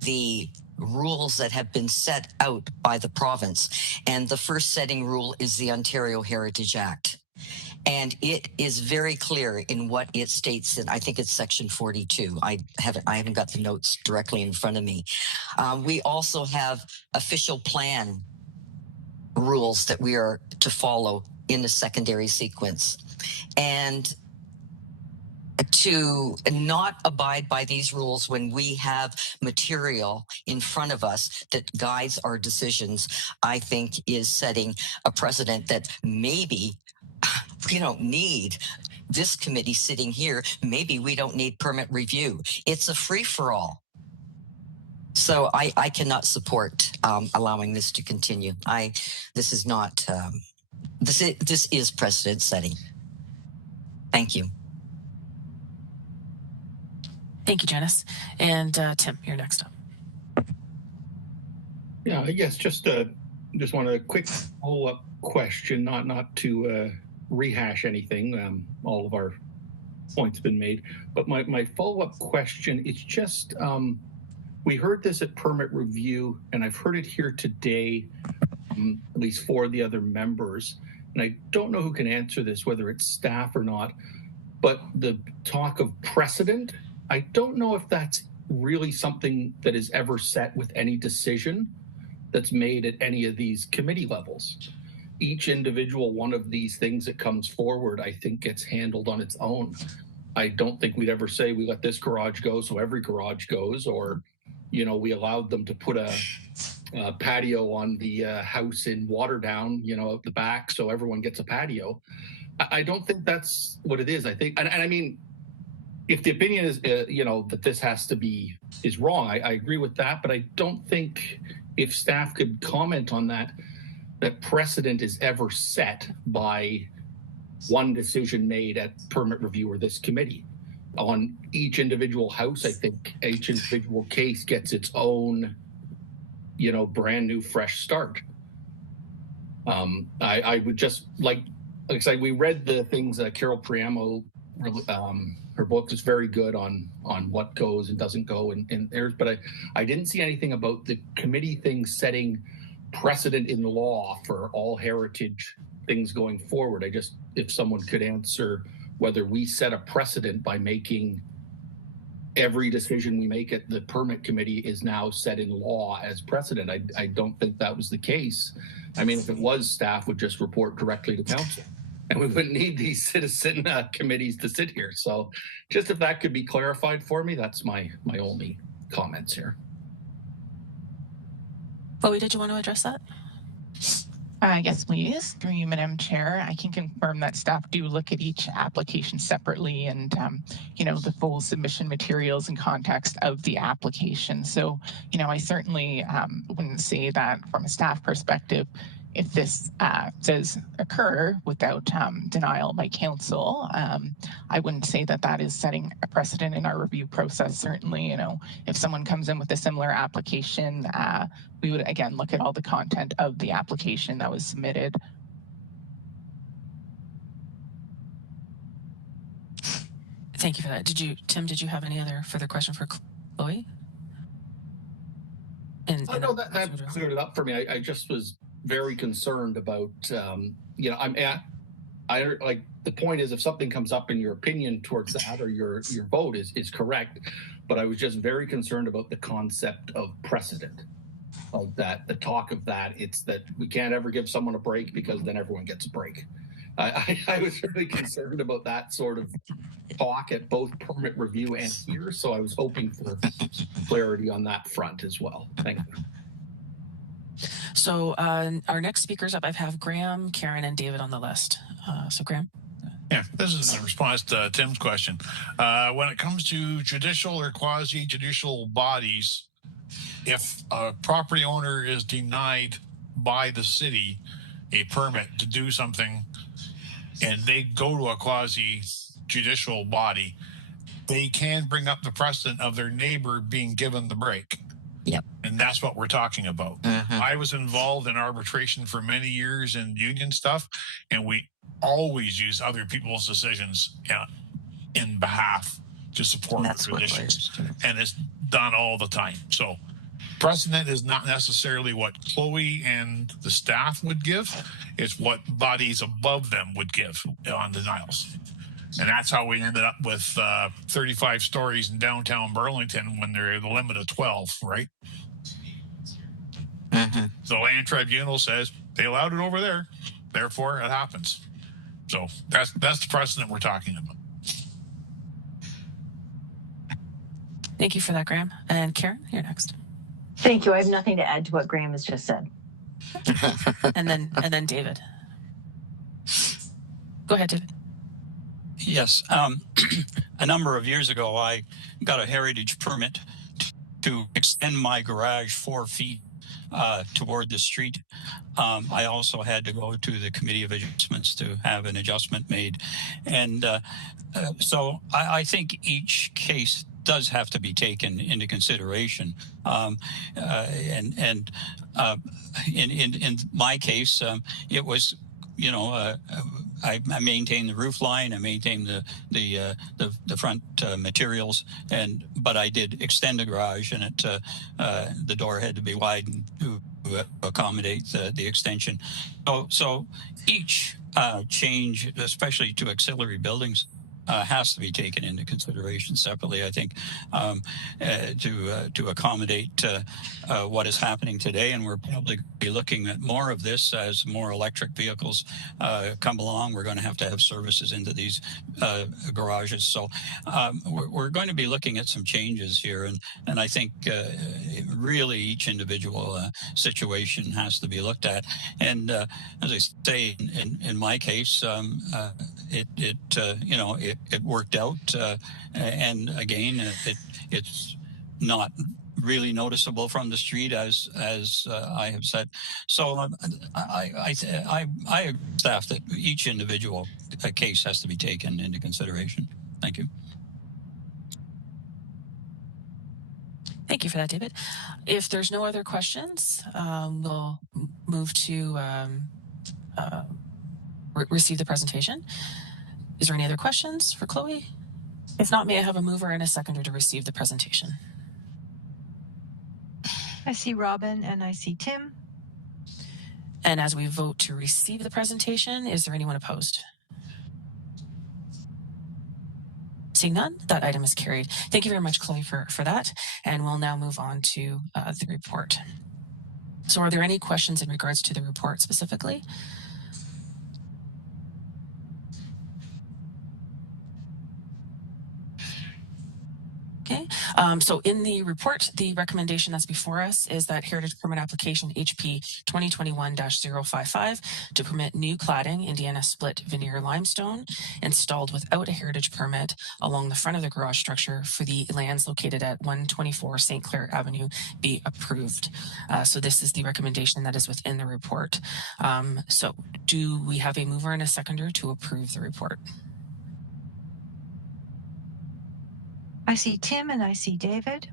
the rules that have been set out by the province. And the first setting rule is the Ontario Heritage Act. And it is very clear in what it states, and I think it's section 42. I haven't got the notes directly in front of me. We also have official plan rules that we are to follow in the secondary sequence. And to not abide by these rules when we have material in front of us that guides our decisions, I think is setting a precedent that maybe we don't need this committee sitting here. Maybe we don't need permit review. It's a free-for-all. So I cannot support allowing this to continue. This is not, this is precedent setting. Thank you. Thank you, Janice. And Tim, you're next up. Yeah, I guess just want a quick follow-up question, not to rehash anything. All of our points been made, but my follow-up question is just, we heard this at permit review, and I've heard it here today, at least 4 of the other members, and I don't know who can answer this, whether it's staff or not, but the talk of precedent, I don't know if that's really something that is ever set with any decision that's made at any of these committee levels. Each individual one of these things that comes forward, I think, gets handled on its own. I don't think we'd ever say we let this garage go, so every garage goes, or, you know, we allowed them to put a patio on the house in Waterdown, you know, out the back, so everyone gets a patio. I don't think that's what it is. I think, and I mean, if the opinion is, you know, that this has to be, is wrong, I agree with that, but I don't think, if staff could comment on that, that precedent is ever set by one decision made at permit review or this committee. On each individual house, I think each individual case gets its own, you know, brand new, fresh start. I would just like I said, we read the things that Carol Priamo, her book is very good on what goes and doesn't go in theirs, but I didn't see anything about the committee thing setting precedent in law for all heritage things going forward. I just, if someone could answer whether we set a precedent by making every decision we make at the permit committee is now set in law as precedent. I don't think that was the case. I mean, if it was, staff would just report directly to council, and we wouldn't need these citizen committees to sit here. So just if that could be clarified for me, that's my only comments here. Chloe, did you want to address that? Yes, please. Through you, Madam Chair, I can confirm that staff do look at each application separately and, you know, the full submission materials and context of the application. So, you know, I certainly wouldn't say that from a staff perspective, if this does occur without denial by council, I wouldn't say that that is setting a precedent in our review process. Certainly, you know, if someone comes in with a similar application, we would again look at all the content of the application that was submitted. Thank you for that. Tim, did you have any other further question for Chloe? No, that cleared it up for me. I just was very concerned about, you know, I like, the point is, if something comes up in your opinion towards that, or your vote is correct, but I was just very concerned about the concept of precedent, of that, the talk of that. It's that we can't ever give someone a break because then everyone gets a break. I was really concerned about that sort of talk at both permit review and here, so I was hoping for clarity on that front as well. Thank you. So our next speakers up, I have Graham, Karen, and David on the list. So Graham. Yeah, this is in response to Tim's question. When it comes to judicial or quasi-judicial bodies, if a property owner is denied by the city a permit to do something and they go to a quasi-judicial body, they can bring up the precedent of their neighbor being given the break. Yep. And that's what we're talking about. I was involved in arbitration for many years in union stuff, and we always use other people's decisions in behalf to support That's what positions. And it's done all the time. So precedent is not necessarily what Chloe and the staff would give. It's what bodies above them would give on denials. And that's how we ended up with 35 stories in downtown Burlington when they're the limit of 12, right? The land tribunal says they allowed it over there, therefore it happens. So that's the precedent we're talking about. Thank you for that, Graham. And Karen, you're next. Thank you. I have nothing to add to what Graham has just said. and then David. Go ahead, David. Yes. A number of years ago, I got a heritage permit to extend my garage 4 feet toward the street. I also had to go to the Committee of Adjustments to have an adjustment made. And so I think each case does have to be taken into consideration. In my case, it was, I maintained the roof line, I maintained the front materials, but I did extend the garage, and the door had to be widened to accommodate the extension. So each change, especially to auxiliary buildings, has to be taken into consideration separately, I think, to accommodate what is happening today. And we're probably be looking at more of this as more electric vehicles come along. We're going to have services into these garages. So we're going to be looking at some changes here. And I think really each individual situation has to be looked at. And as I say, in my case, it worked out, and again, it's not really noticeable from the street, as I have said. So I staff that each individual case has to be taken into consideration. Thank you. Thank you for that, David. If there's no other questions, we'll move to receive the presentation. Is there any other questions for Chloe? If not, may I have a mover and a seconder to receive the presentation? I see Robin and I see Tim. And as we vote to receive the presentation, is there anyone opposed? Seeing none, that item is carried. Thank you very much, Chloe, for that. And we'll now move on to the report. So are there any questions in regards to the report specifically? Okay, so in the report, the recommendation that's before us is that Heritage Permit Application HP 2021-055 to permit new cladding, Indiana split veneer limestone, installed without a heritage permit along the front of the garage structure for the lands located at 124 St. Clair Avenue be approved. So this is the recommendation that is within the report. So do we have a mover and a seconder to approve the report? I see Tim and I see David.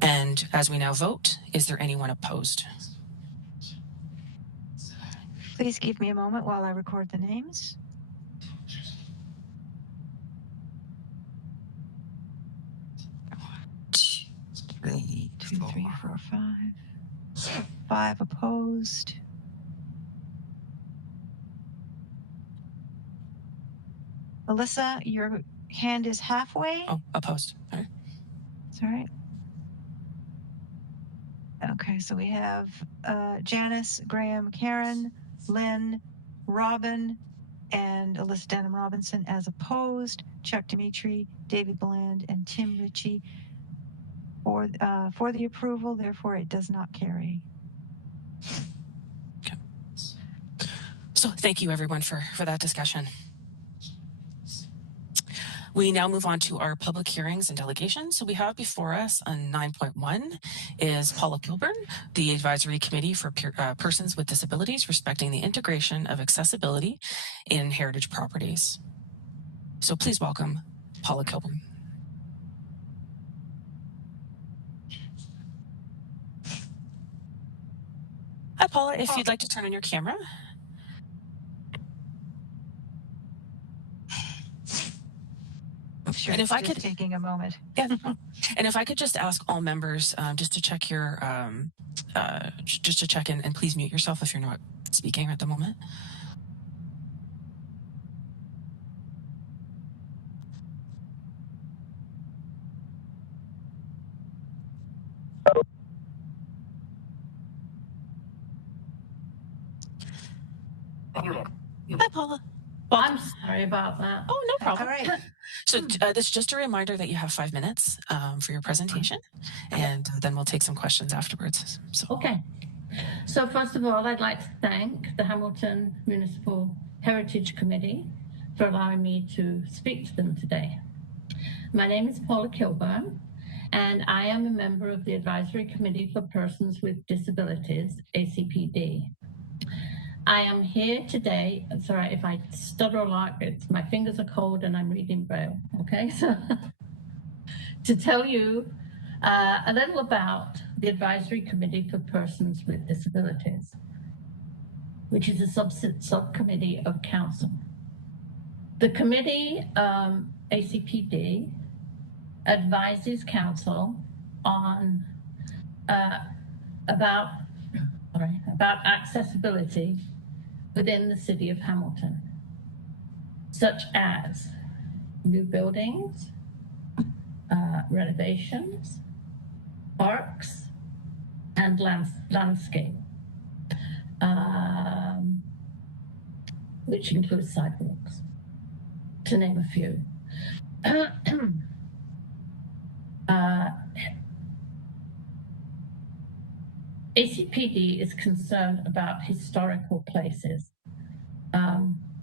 And as we now vote, is there anyone opposed? Please give me a moment while I record the names. Two, three, four, five. 5 opposed. Alyssa, your hand is halfway. Oh, opposed. All right. That's all right. Okay, so we have Janice, Graham, Karen, Lynn, Robin, and Alyssa Denham Robinson as opposed. Chuck Dimitri, David Bland, and Tim Ritchie for the approval. Therefore, it does not carry. Okay. So thank you, everyone, for that discussion. We now move on to our public hearings and delegations. So we have before us on 9.1 is Paula Kilburn, the Advisory Committee for Persons with Disabilities, respecting the integration of accessibility in heritage properties. So please welcome Paula Kilburn. Hi, Paula, if you'd like to turn on your camera. Sure, And if I just could, taking a moment. yeah, and if I could just ask all members just to check your, just to check in, and please mute yourself if you're not speaking at the moment. Hi, Paula. I'm sorry about that. Oh, no problem. All right. So this is just a reminder that you have 5 minutes for your presentation, and then we'll take some questions afterwards. So. Okay. So first of all, I'd like to thank the Hamilton Municipal Heritage Committee for allowing me to speak to them today. My name is Paula Kilburn, and I am a member of the Advisory Committee for Persons with Disabilities, ACPD. I am here today, I'm sorry if I stutter a lot, my fingers are cold and I'm reading Braille, okay? So to tell you a little about the Advisory Committee for Persons with Disabilities, which is a subcommittee of Council. The committee, ACPD, advises Council on about accessibility within the City of Hamilton, such as new buildings, renovations, parks, and landscape, which includes sidewalks, to name a few. ACPD is concerned about historical places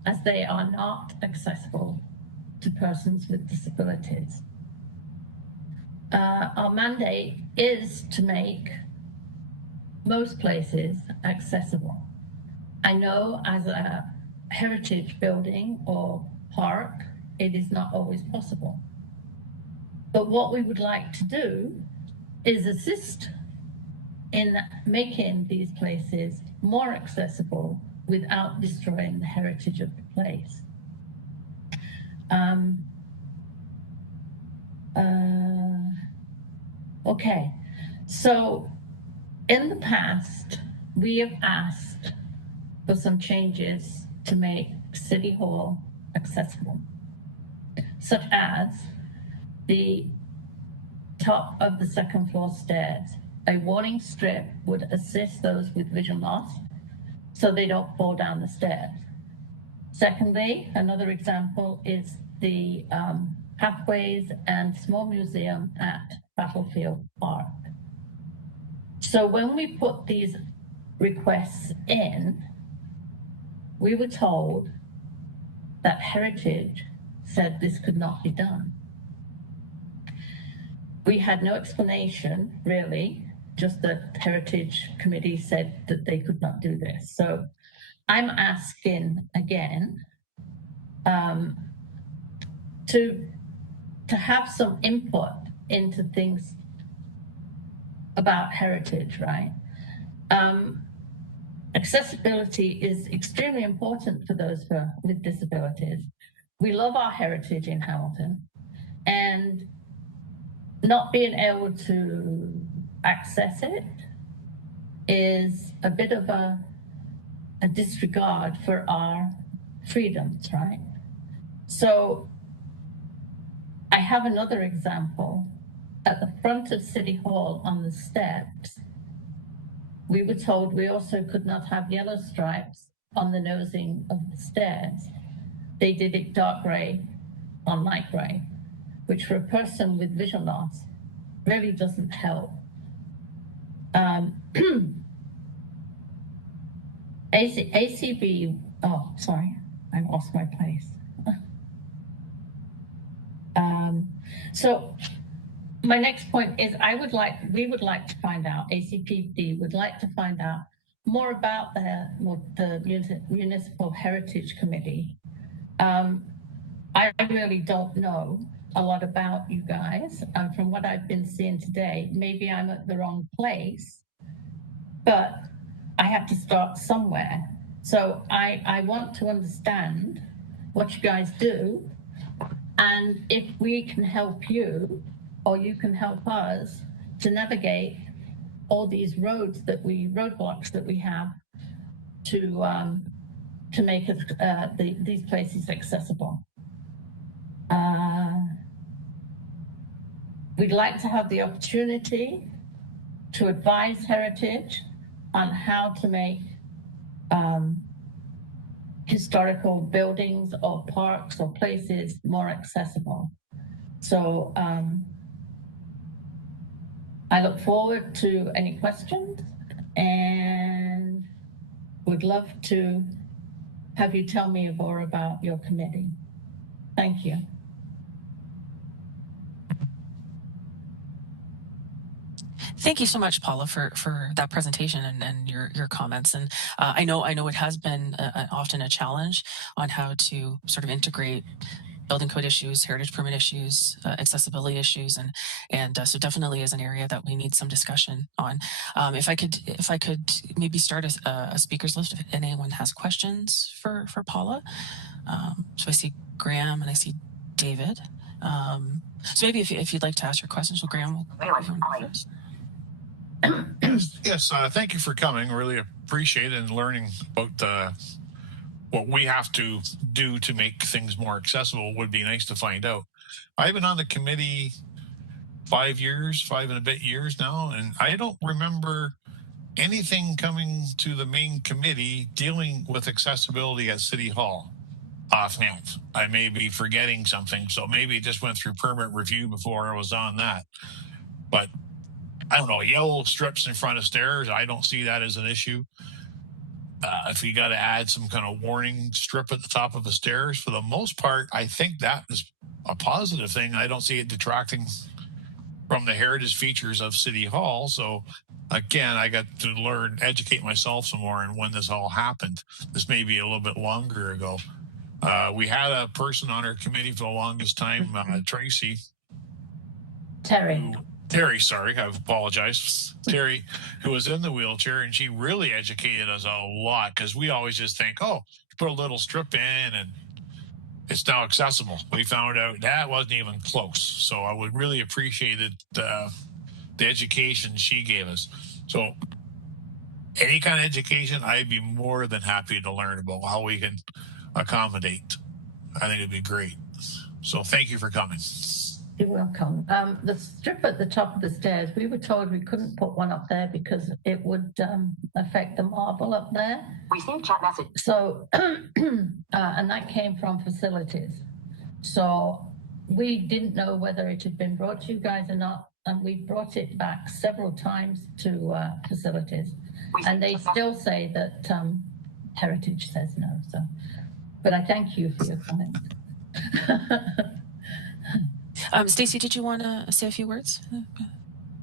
as they are not accessible to persons with disabilities. Our mandate is to make most places accessible. I know as a heritage building or park, it is not always possible. But what we would like to do is assist in making these places more accessible without destroying the heritage of the place. Okay, so in the past, we have asked for some changes to make City Hall accessible, such as the top of the second floor stairs. A warning strip would assist those with vision loss so they don't fall down the stairs. Secondly, another example is the pathways and small museum at Battlefield Park. So when we put these requests in, we were told that Heritage said this could not be done. We had no explanation, really, just that Heritage Committee said that they could not do this. So I'm asking again to have some input into things about heritage, right? Accessibility is extremely important for those with disabilities. We love our heritage in Hamilton, and not being able to access it is a bit of a disregard for our freedoms, right? So I have another example. At the front of City Hall on the steps, we were told we also could not have yellow stripes on the nosing of the stairs. They did it dark gray on light gray, which for a person with vision loss really doesn't help. ACB, oh, sorry, I lost my place. So my next point is we would like to find out, ACPD would like to find out more about the Municipal Heritage Committee. I really don't know a lot about you guys. From what I've been seeing today, maybe I'm at the wrong place, but I have to start somewhere. So I want to understand what you guys do, and if we can help you or you can help us to navigate all these roadblocks that we have to make it, these places accessible. We'd like to have the opportunity to advise Heritage on how to make historical buildings or parks or places more accessible. So I look forward to any questions and would love to have you tell me more about your committee. Thank you. Thank you so much, Paula, for that presentation and your comments. And I know it has been often a challenge on how to sort of integrate building code issues, heritage permit issues, accessibility issues, and so definitely is an area that we need some discussion on. If I could maybe start a speakers list if anyone has questions for Paula. So I see Graham and I see David. So maybe if you'd like to ask your questions, well, Graham will go first. Yes, thank you for coming. Really appreciate it and learning about what we have to do to make things more accessible would be nice to find out. I've been on the committee 5 and a bit years now, and I don't remember anything coming to the main committee dealing with accessibility at City Hall offhand. I may be forgetting something, so maybe it just went through permit review before I was on that. But I don't know, yellow strips in front of stairs, I don't see that as an issue. If you got to add some kind of warning strip at the top of the stairs, for the most part, I think that is a positive thing. I don't see it detracting from the heritage features of City Hall. So again, I got to educate myself some more on when this all happened. This may be a little bit longer ago. We had a person on our committee for the longest time, Tracy. Terry, sorry, I apologize. Terry, who was in the wheelchair, and she really educated us a lot because we always just think, oh, put a little strip in and it's now accessible. We found out that wasn't even close. So I would really appreciate the education she gave us. So any kind of education, I'd be more than happy to learn about how we can accommodate. I think it'd be great. So thank you for coming. You're welcome. The strip at the top of the stairs, we were told we couldn't put one up there because it would affect the marble up there. Receive chat message. So, and that came from facilities. So we didn't know whether it had been brought to you guys or not. And we brought it back several times to facilities. And they still say that Heritage says no. So, but I thank you for your comment. Stacey, did you want to say a few words?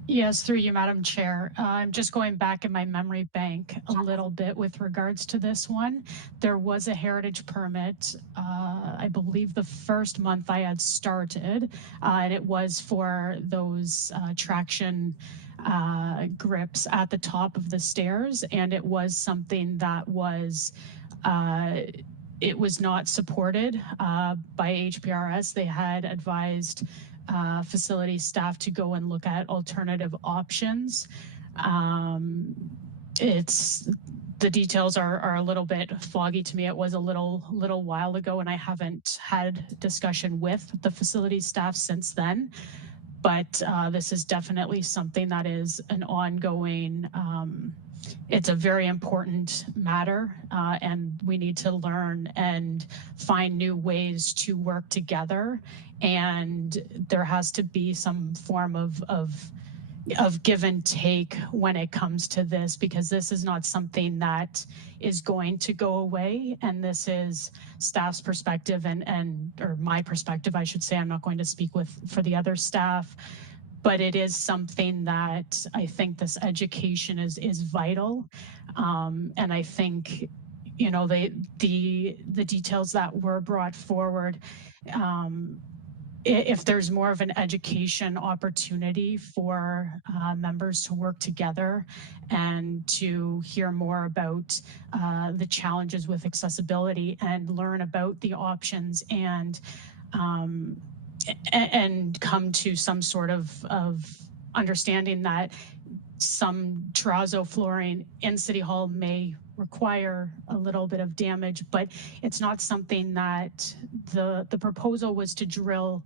Yes, through you, Madam Chair. I'm just going back in my memory bank a little bit with regards to this one. There was a heritage permit, I believe the first month I had started, and it was for those traction grips at the top of the stairs, and it was something that was it was not supported by HPRS. They had advised facility staff to go and look at alternative options. The details are a little bit foggy to me. It was a little while ago, and I haven't had discussion with the facility staff since then. But this is definitely something that is an ongoing. It's a very important matter, and we need to learn and find new ways to work together. And there has to be some form of give and take when it comes to this, because this is not something that is going to go away. And this is staff's perspective or my perspective, I should say. I'm not going to speak for the other staff. But it is something that I think this education is vital. And I think, you know, the details that were brought forward, if there's more of an education opportunity for members to work together and to hear more about the challenges with accessibility and learn about the options and come to some sort of understanding that some terrazzo flooring in City Hall may require a little bit of damage, but it's not something that the proposal was to drill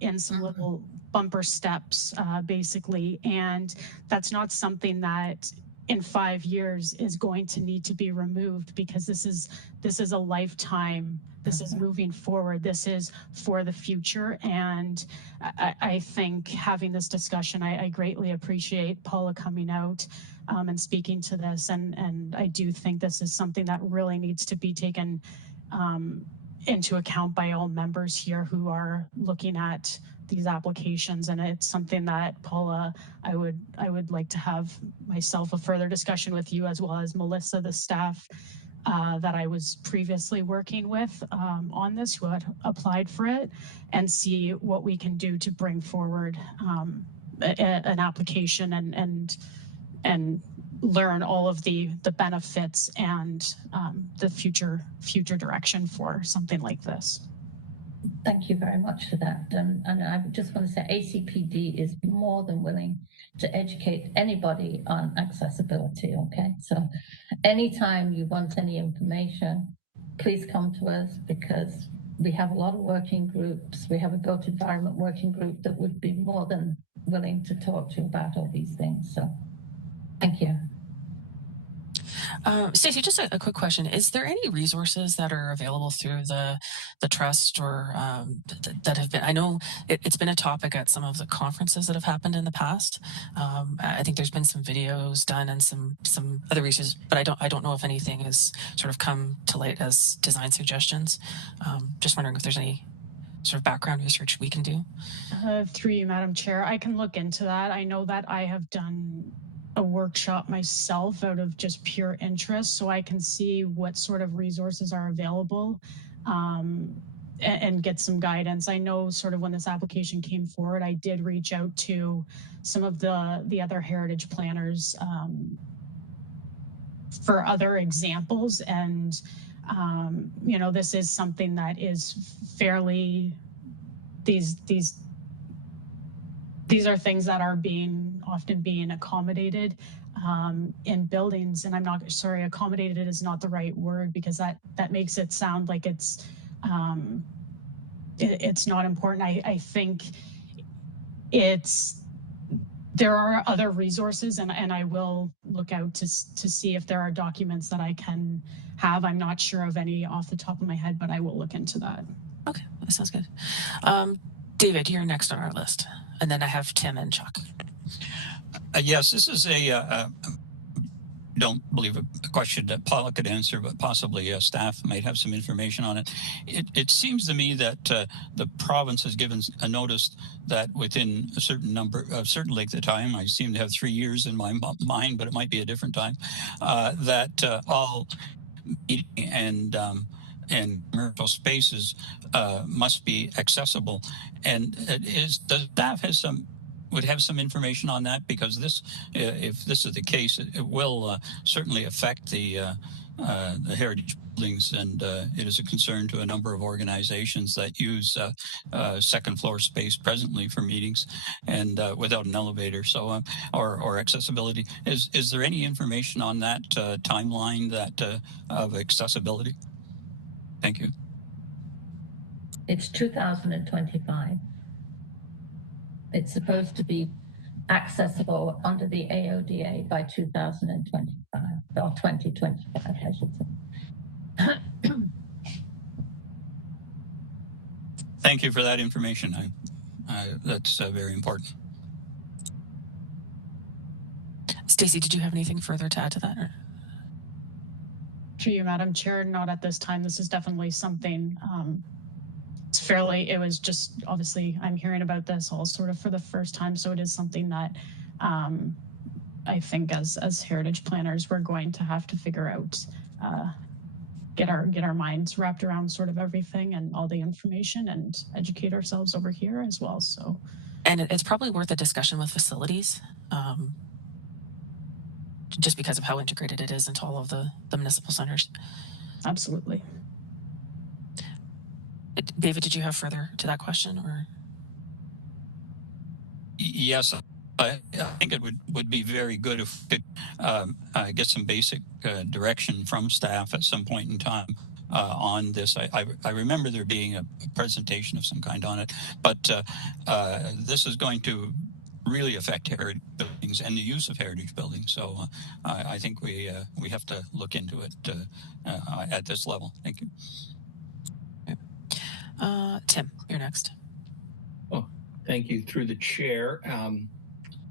in some little bumper steps, basically. And that's not something that in 5 years is going to need to be removed, because this is a lifetime. This is moving forward. This is for the future. And I think having this discussion, I greatly appreciate Paula coming out and speaking to this. And I do think this is something that really needs to be taken into account by all members here who are looking at these applications. And it's something that, Paula, I would like to have myself a further discussion with you, as well as Melissa, the staff that I was previously working with on this, who had applied for it, and see what we can do to bring forward an application and learn all of the benefits and the future direction for something like this. Thank you very much for that. And I just want to say ACPD is more than willing to educate anybody on accessibility, okay? So anytime you want any information, please come to us, because we have a lot of working groups. We have a built environment working group that would be more than willing to talk to you about all these things. So thank you. Stacey, just a quick question. Is there any resources that are available through the trust or that have been, I know it's been a topic at some of the conferences that have happened in the past. I think there's been some videos done and some other resources, but I don't know if anything has sort of come to light as design suggestions. Just wondering if there's any sort of background research we can do. Through you, Madam Chair, I can look into that. I know that I have done a workshop myself out of just pure interest, so I can see what sort of resources are available and get some guidance. I know sort of when this application came forward, I did reach out to some of the other heritage planners for other examples, and you know, this is something that is fairly, these are things that are often being accommodated in buildings. And I'm not, sorry, accommodated is not the right word, because that makes it sound like it's not important. I think there are other resources, and I will look out to see if there are documents that I can have. I'm not sure of any off the top of my head, but I will look into that. Okay, that sounds good. David, you're next on our list. And then I have Tim and Chuck. Yes, this is don't believe a question that Paula could answer, but possibly staff might have some information on it. It seems to me that the province has given a notice that within a certain length of time, I seem to have 3 years in my mind, but it might be a different time, that all meeting and commercial spaces must be accessible. And does staff would have some information on that? Because this, if this is the case, it will certainly affect the heritage buildings, and it is a concern to a number of organizations that use second floor space presently for meetings and without an elevator, so or accessibility. Is there any information on that timeline of accessibility? Thank you. It's 2025. It's supposed to be accessible under the AODA by 2025, or 2025, I should say. Thank you for that information. That's very important. Stacey, did you have anything further to add to that? Or? Through you, Madam Chair, not at this time. This is definitely something, it was just, obviously, I'm hearing about this all sort of for the first time. So it is something that I think as heritage planners, we're going to have to figure out get our minds wrapped around sort of everything and all the information and educate ourselves over here as well. So, and it's probably worth a discussion with facilities, just because of how integrated it is into all of the municipal centers. Absolutely. David, did you have further to that question, or? Yes, I think it would be very good if we could get some basic direction from staff at some point in time on this. I remember there being a presentation of some kind on it, but this is going to really affect heritage buildings and the use of heritage buildings. So I think we have to look into it at this level. Thank you. Tim, you're next. Oh, thank you through the chair.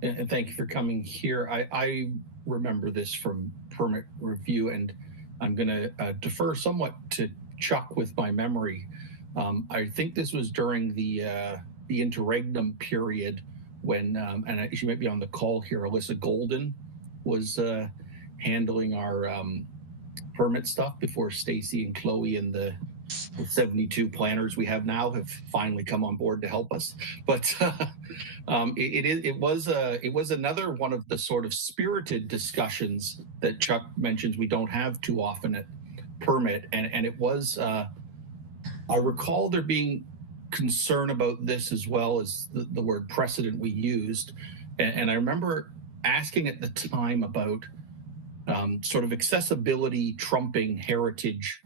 And thank you for coming here. I remember this from permit review, and I'm going to defer somewhat to Chuck with my memory. I think this was during the interregnum period when, and she might be on the call here, Alyssa Golden was handling our permit stuff before Stacy and Chloe and the 72 planners we have now have finally come on board to help us. But it was another one of the sort of spirited discussions that Chuck mentions we don't have too often at permit, and it was I recall there being concern about this as well as the word precedent we used, and I remember asking at the time about sort of accessibility trumping heritage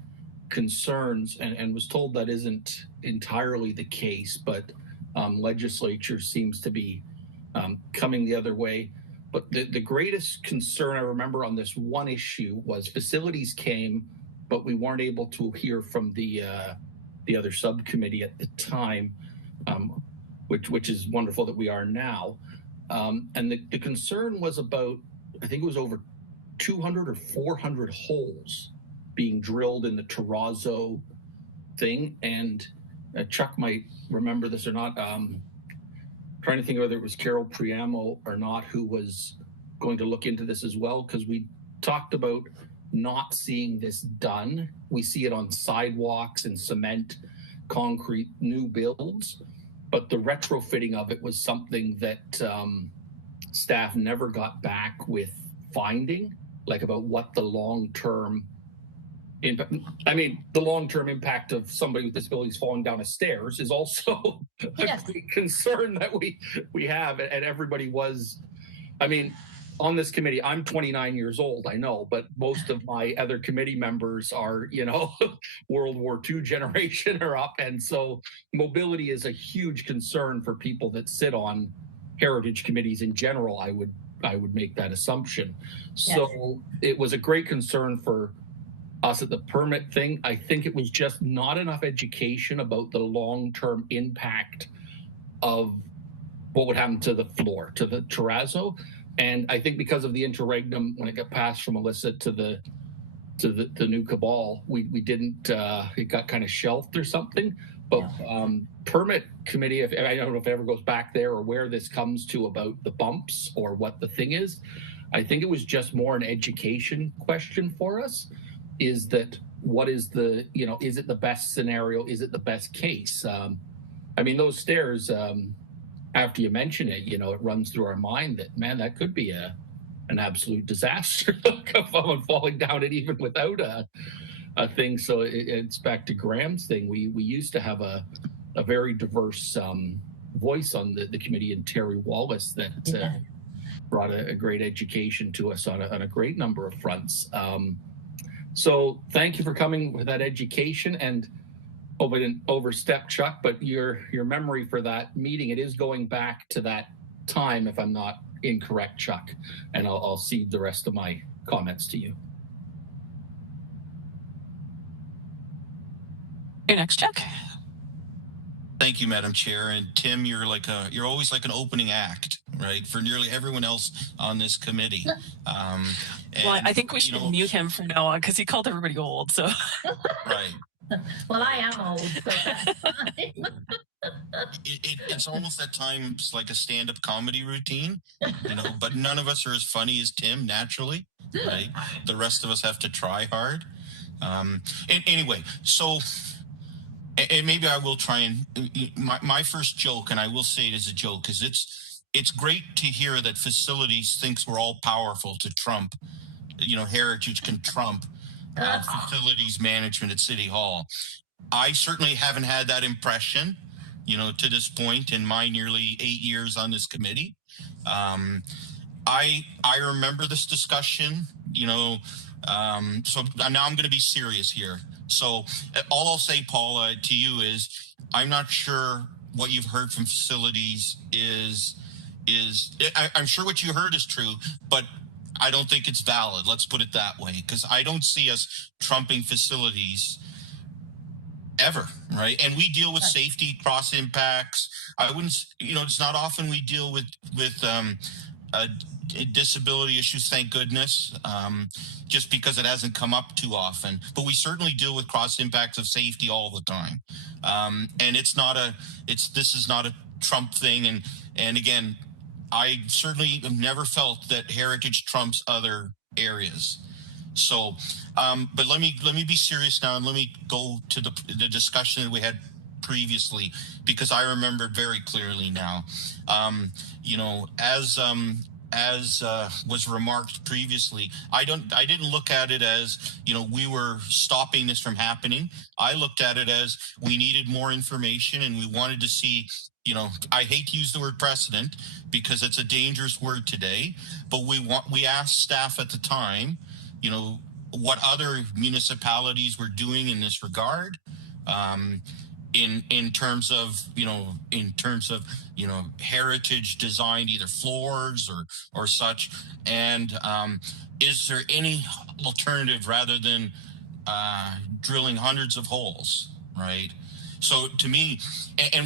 concerns, and was told that isn't entirely the case, but legislature seems to be coming the other way. But the greatest concern I remember on this one issue was facilities came, but we weren't able to hear from the other subcommittee at the time, which is wonderful that we are now. And the concern was about, I think it was over 200 or 400 holes being drilled in the terrazzo thing. And Chuck might remember this or not. Trying to think whether it was Carol Priamo or not who was going to look into this as well, because we talked about not seeing this done. We see it on sidewalks and cement, concrete, new builds, but the retrofitting of it was something that staff never got back with finding, like about what the long-term impact. I mean, the long-term impact of somebody with disabilities falling down a stairs is also a big concern that we have, and everybody was. I mean, on this committee, I'm 29 years old, I know, but most of my other committee members are, World War II generation or up, and so mobility is a huge concern for people that sit on heritage committees in general. I would make that assumption. Yes. So it was a great concern for us at the permit thing. I think it was just not enough education about the long-term impact of what would happen to the floor, to the terrazzo. And I think because of the interregnum, when it got passed from Alyssa to the new cabal, we didn't, it got kind of shelved or something. But permit committee, I don't know if it ever goes back there or where this comes to about the bumps or what the thing is. I think it was just more an education question for us. Is that what is the, is it the best scenario? Is it the best case? I mean, those stairs, after you mention it, it runs through our mind that, man, that could be an absolute disaster of someone falling down it even without a thing. So it's back to Graham's thing. We used to have a very diverse voice on the committee, and Terry Wallace that brought a great education to us on a great number of fronts. So thank you for coming with that education, and I didn't overstep, Chuck, but your memory for that meeting, it is going back to that time, if I'm not incorrect, Chuck, and I'll cede the rest of my comments to you. Your next, Chuck. Thank you, Madam Chair. And Tim, you're always like an opening act, right, for nearly everyone else on this committee. Well, I think we should mute him from now on because he called everybody old. So right. Well, I am old, so that's fine. It's almost at times like a stand-up comedy routine, but none of us are as funny as Tim naturally, right? The rest of us have to try hard. And anyway, so, and maybe I will try and my first joke, and I will say it as a joke, because it's great to hear that Facilities thinks we're all powerful to trump, Heritage can trump facilities management at City Hall. I certainly haven't had that impression, to this point in my nearly 8 years on this committee. I remember this discussion, so now I'm going to be serious here. So all I'll say, Paula, to you is I'm not sure what you've heard from Facilities I'm sure what you heard is true, but I don't think it's valid. Let's put it that way, because I don't see us trumping Facilities ever, right? And we deal with safety cross impacts. I wouldn't, it's not often we deal with disability issues, thank goodness, just because it hasn't come up too often. But we certainly deal with cross impacts of safety all the time, and this is not a Trump thing. And again, I certainly have never felt that Heritage trumps other areas. So, but let me be serious now, and let me go to the discussion that we had previously, because I remember very clearly now. As was remarked previously, I didn't look at it as we were stopping this from happening. I looked at it as we needed more information, and we wanted to see. I hate to use the word precedent because it's a dangerous word today, but we asked staff at the time, what other municipalities were doing in this regard, in terms of heritage designed either floors or such, and is there any alternative rather than drilling hundreds of holes, right? So to me,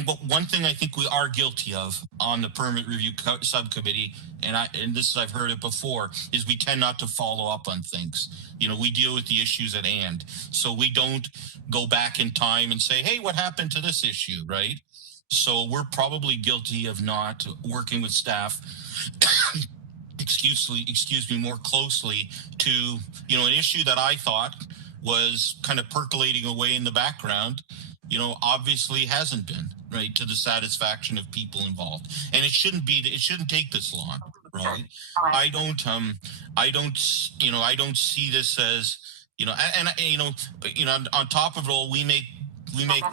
but one thing I think we are guilty of on the permit review subcommittee, and this I've heard it before, is we tend not to follow up on things. We deal with the issues at hand, so we don't go back in time and say, hey, what happened to this issue, right? So we're probably guilty of not working with staff excuse me, more closely to an issue that I thought was kind of percolating away in the background, obviously hasn't been, right, to the satisfaction of people involved. And it shouldn't take this long, right? I don't see this as, on top of it all, we make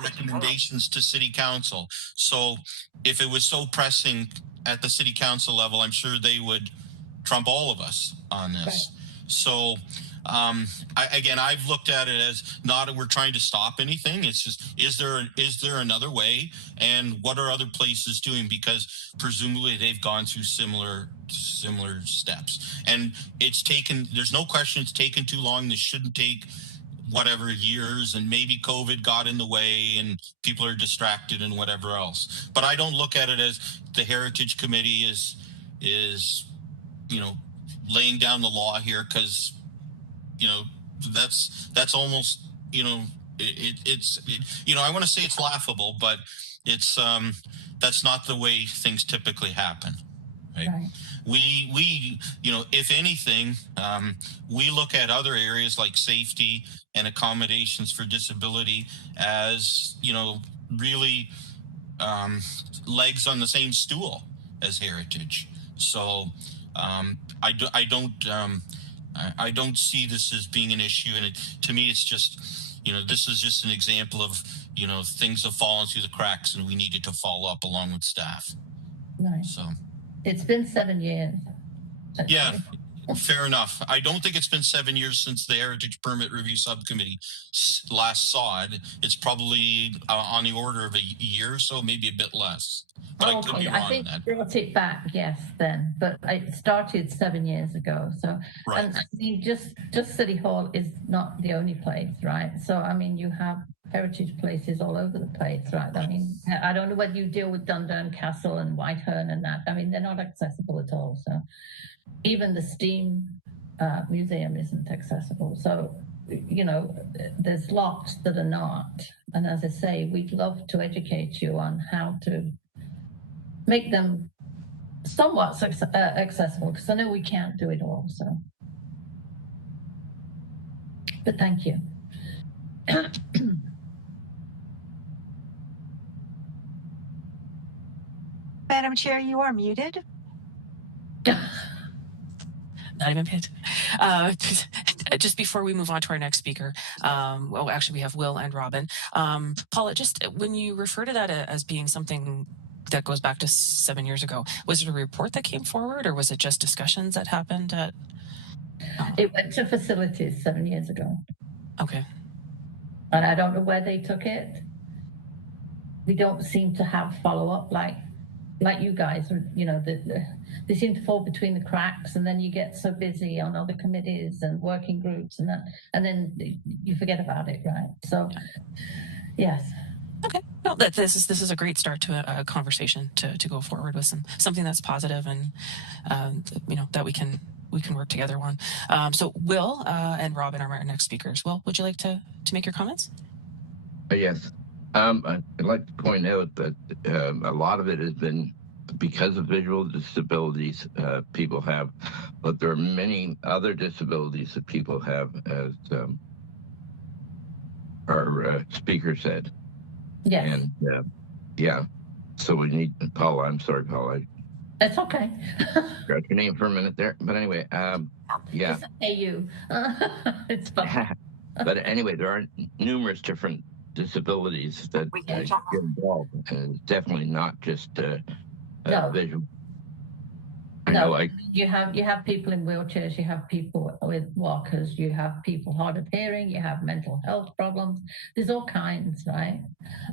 recommendations to City Council. So if it was so pressing at the City Council level, I'm sure they would trump all of us on this. Right. So I've looked at it as not that we're trying to stop anything. It's just, is there another way, and what are other places doing? Because presumably they've gone through similar steps, and there's no question it's taken too long. This shouldn't take whatever years, and maybe COVID got in the way and people are distracted and whatever else. But I don't look at it as the Heritage Committee is laying down the law here, because that's almost it's I want to say it's laughable, but it's that's not the way things typically happen, right? We if anything, we look at other areas like safety and accommodations for disability as really legs on the same stool as heritage. So I don't see this as being an issue, and to me it's just this is just an example of things have fallen through the cracks, and we needed to follow up along with staff. Nice. So it's been 7 years. Yeah, fair enough. I don't think it's been 7 years since the Heritage Permit Review Subcommittee last saw it. It's probably on the order of a year or so, maybe a bit less. But I could be wrong I think on that. Brought it back, yes, then, but it started 7 years ago. So, right. And I mean, just City Hall is not the only place, right? So, I mean, you have heritage places all over the place, right? I mean, I don't know whether you deal with Dundas Castle and Whitehorn and that. I mean, they're not accessible at all. So, even the Steam Museum isn't accessible. So, there's lots that are not. And as I say, we'd love to educate you on how to make them somewhat accessible, because I know we can't do it all. So, but thank you. Madam Chair, you are muted. Not even paid. Just before we move on to our next speaker, well, actually, we have Will and Robin. Paula, just when you refer to that as being something that goes back to 7 years ago, was it a report that came forward, or was it just discussions that happened at? It went to facilities 7 years ago. Okay. And I don't know where they took it. We don't seem to have follow-up like you guys, or they seem to fall between the cracks, and then you get so busy on other committees and working groups and that, and then you forget about it, right? So, yes. Okay. Well, this is a great start to a conversation to go forward with something that's positive and that we can work together on. So Will and Robin are our next speakers. Will, would you like to make your comments? Yes. I'd like to point out that a lot of it has been because of visual disabilities people have, but there are many other disabilities that people have, as our speaker said. Yes. And yeah, so we need Paula. I'm sorry, Paula. That's okay. Got your name for a minute there, but anyway, yeah. You. It's fine. But anyway, there are numerous different disabilities that get involved, and it's definitely not just No. visual. No, you have people in wheelchairs, you have people with walkers, you have people hard of hearing, you have mental health problems. There's all kinds, right?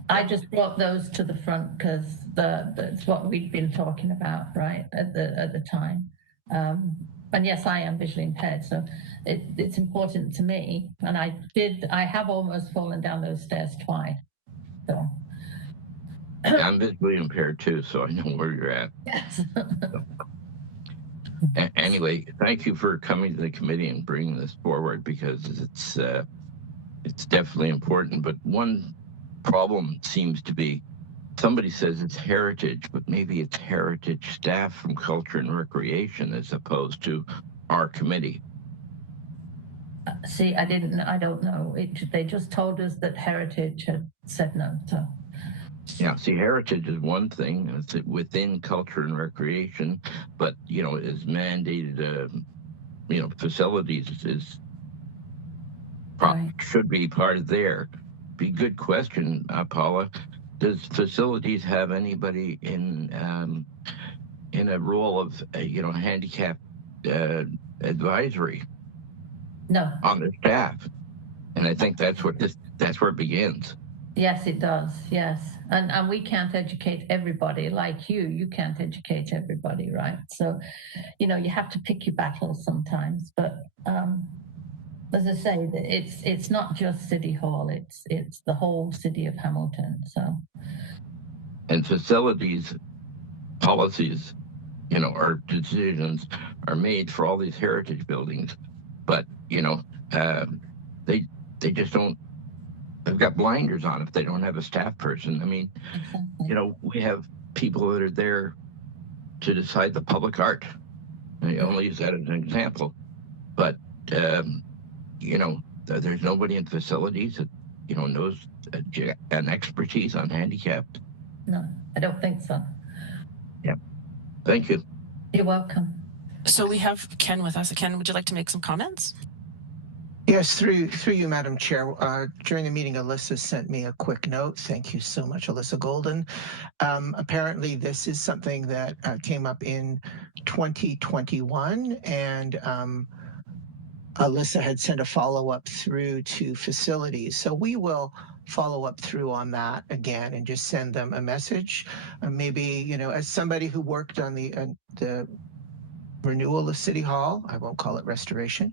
I just brought those to the front because that's what we'd been talking about, right, at the time. And yes, I am visually impaired, so it's important to me. And I have almost fallen down those stairs twice. So. I'm visually impaired too, so I know where you're at. Yes. Anyway, thank you for coming to the committee and bringing this forward, because it's definitely important. But one problem seems to be, somebody says it's heritage, but maybe it's heritage staff from Culture and Recreation as opposed to our committee. See, I don't know. They just told us that Heritage had said no. So. Yeah, see, heritage is one thing. It's within Culture and Recreation, but is mandated. Facilities should be part of there. Be a good question, Paula. Does facilities have anybody in a role of handicap advisory? No. On their staff, and I think that's where it begins. Yes, it does. Yes. And we can't educate everybody like you can't educate everybody, right? So, you have to pick your battles sometimes. But as I say, it's not just City Hall, it's the whole city of Hamilton. So. And facilities policies, or decisions are made for all these heritage buildings, but they just don't. They've got blinders on if they don't have a staff person. I mean, we have people that are there to decide the public art. I only use that as an example. But, there's nobody in facilities that, knows an expertise on handicapped. No, I don't think so. Yeah. Thank you. You're welcome. So we have Ken with us. Ken, would you like to make some comments? Yes, through you, Madam Chair. During the meeting, Alyssa sent me a quick note. Thank you so much, Alyssa Golden. Apparently, this is something that came up in 2021, and Alyssa had sent a follow-up through to facilities. So we will follow up through on that again and just send them a message. Maybe, as somebody who worked on the renewal of City Hall, I won't call it restoration,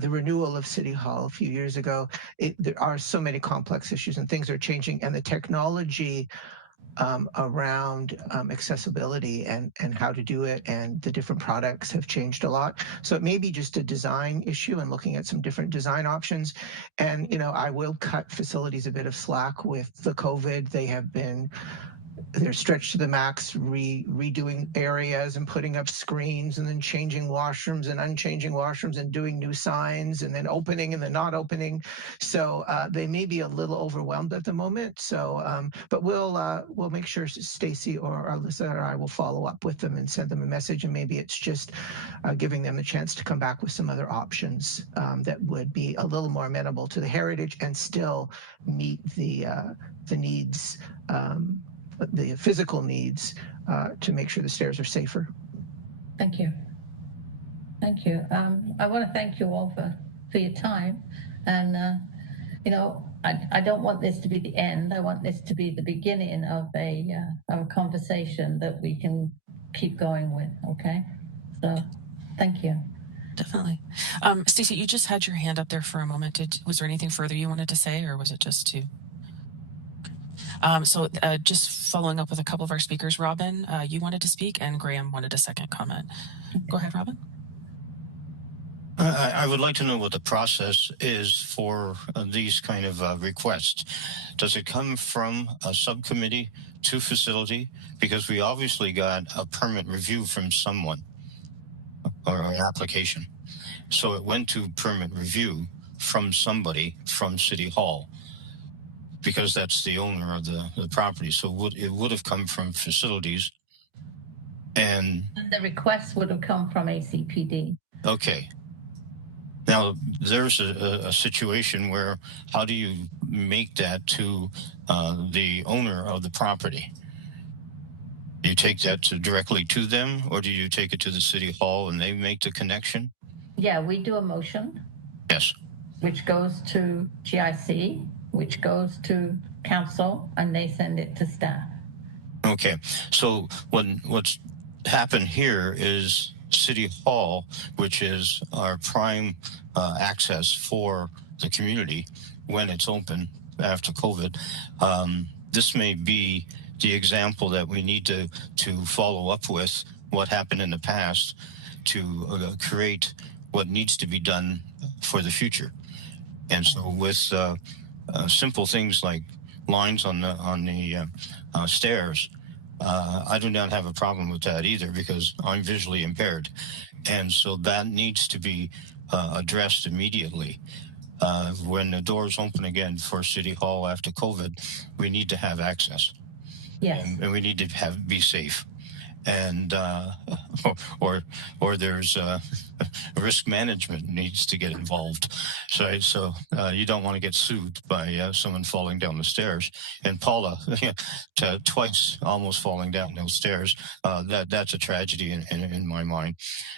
the renewal of City Hall a few years ago, there are so many complex issues and things are changing, and the technology around accessibility and how to do it and the different products have changed a lot. So it may be just a design issue and looking at some different design options. And, I will cut facilities a bit of slack with the COVID. They have been they're stretched to the max, redoing areas and putting up screens and then changing washrooms and unchanging washrooms and doing new signs and then opening and then not opening. So they may be a little overwhelmed at the moment. So, but we'll make sure Stacy or Alyssa or I will follow up with them and send them a message. And maybe it's just giving them the chance to come back with some other options that would be a little more amenable to the heritage and still meet the needs, the physical needs to make sure the stairs are safer. Thank you. Thank you. I want to thank you all for your time. And, you know, I don't want this to be the end. I want this to be the beginning of a conversation that we can keep going with. Okay. So thank you. Definitely. Stacey, you just had your hand up there for a moment. Was there anything further you wanted to say, or was it just to? So just following up with a couple of our speakers, Robin, you wanted to speak, and Graham wanted a second comment. Go ahead, Robin. I would like to know what the process is for these kind of requests. Does it come from a subcommittee to facility? Because we obviously got a permit review from someone or an application. So it went to permit review from somebody from City Hall, because that's the owner of the property. So it would have come from facilities. And the request would have come from ACPD. Okay. Now, there's a situation where how do you make that to the owner of the property? Do you take that directly to them, or do you take it to the City Hall and they make the connection? Yeah, we do a motion. Yes. Which goes to GIC, which goes to council, and they send it to staff. Okay. So what's happened here is City Hall, which is our prime access for the community when it's open after COVID. This may be the example that we need to follow up with what happened in the past to create what needs to be done for the future. And so with simple things like lines on the stairs, I do not have a problem with that either, because I'm visually impaired. And so that needs to be addressed immediately. When the doors open again for City Hall after COVID, we need to have access. Yes. And we need to be safe. And or there's risk management needs to get involved. So you don't want to get sued by someone falling down the stairs. And Paula, twice almost falling down those stairs. That's a tragedy in my mind.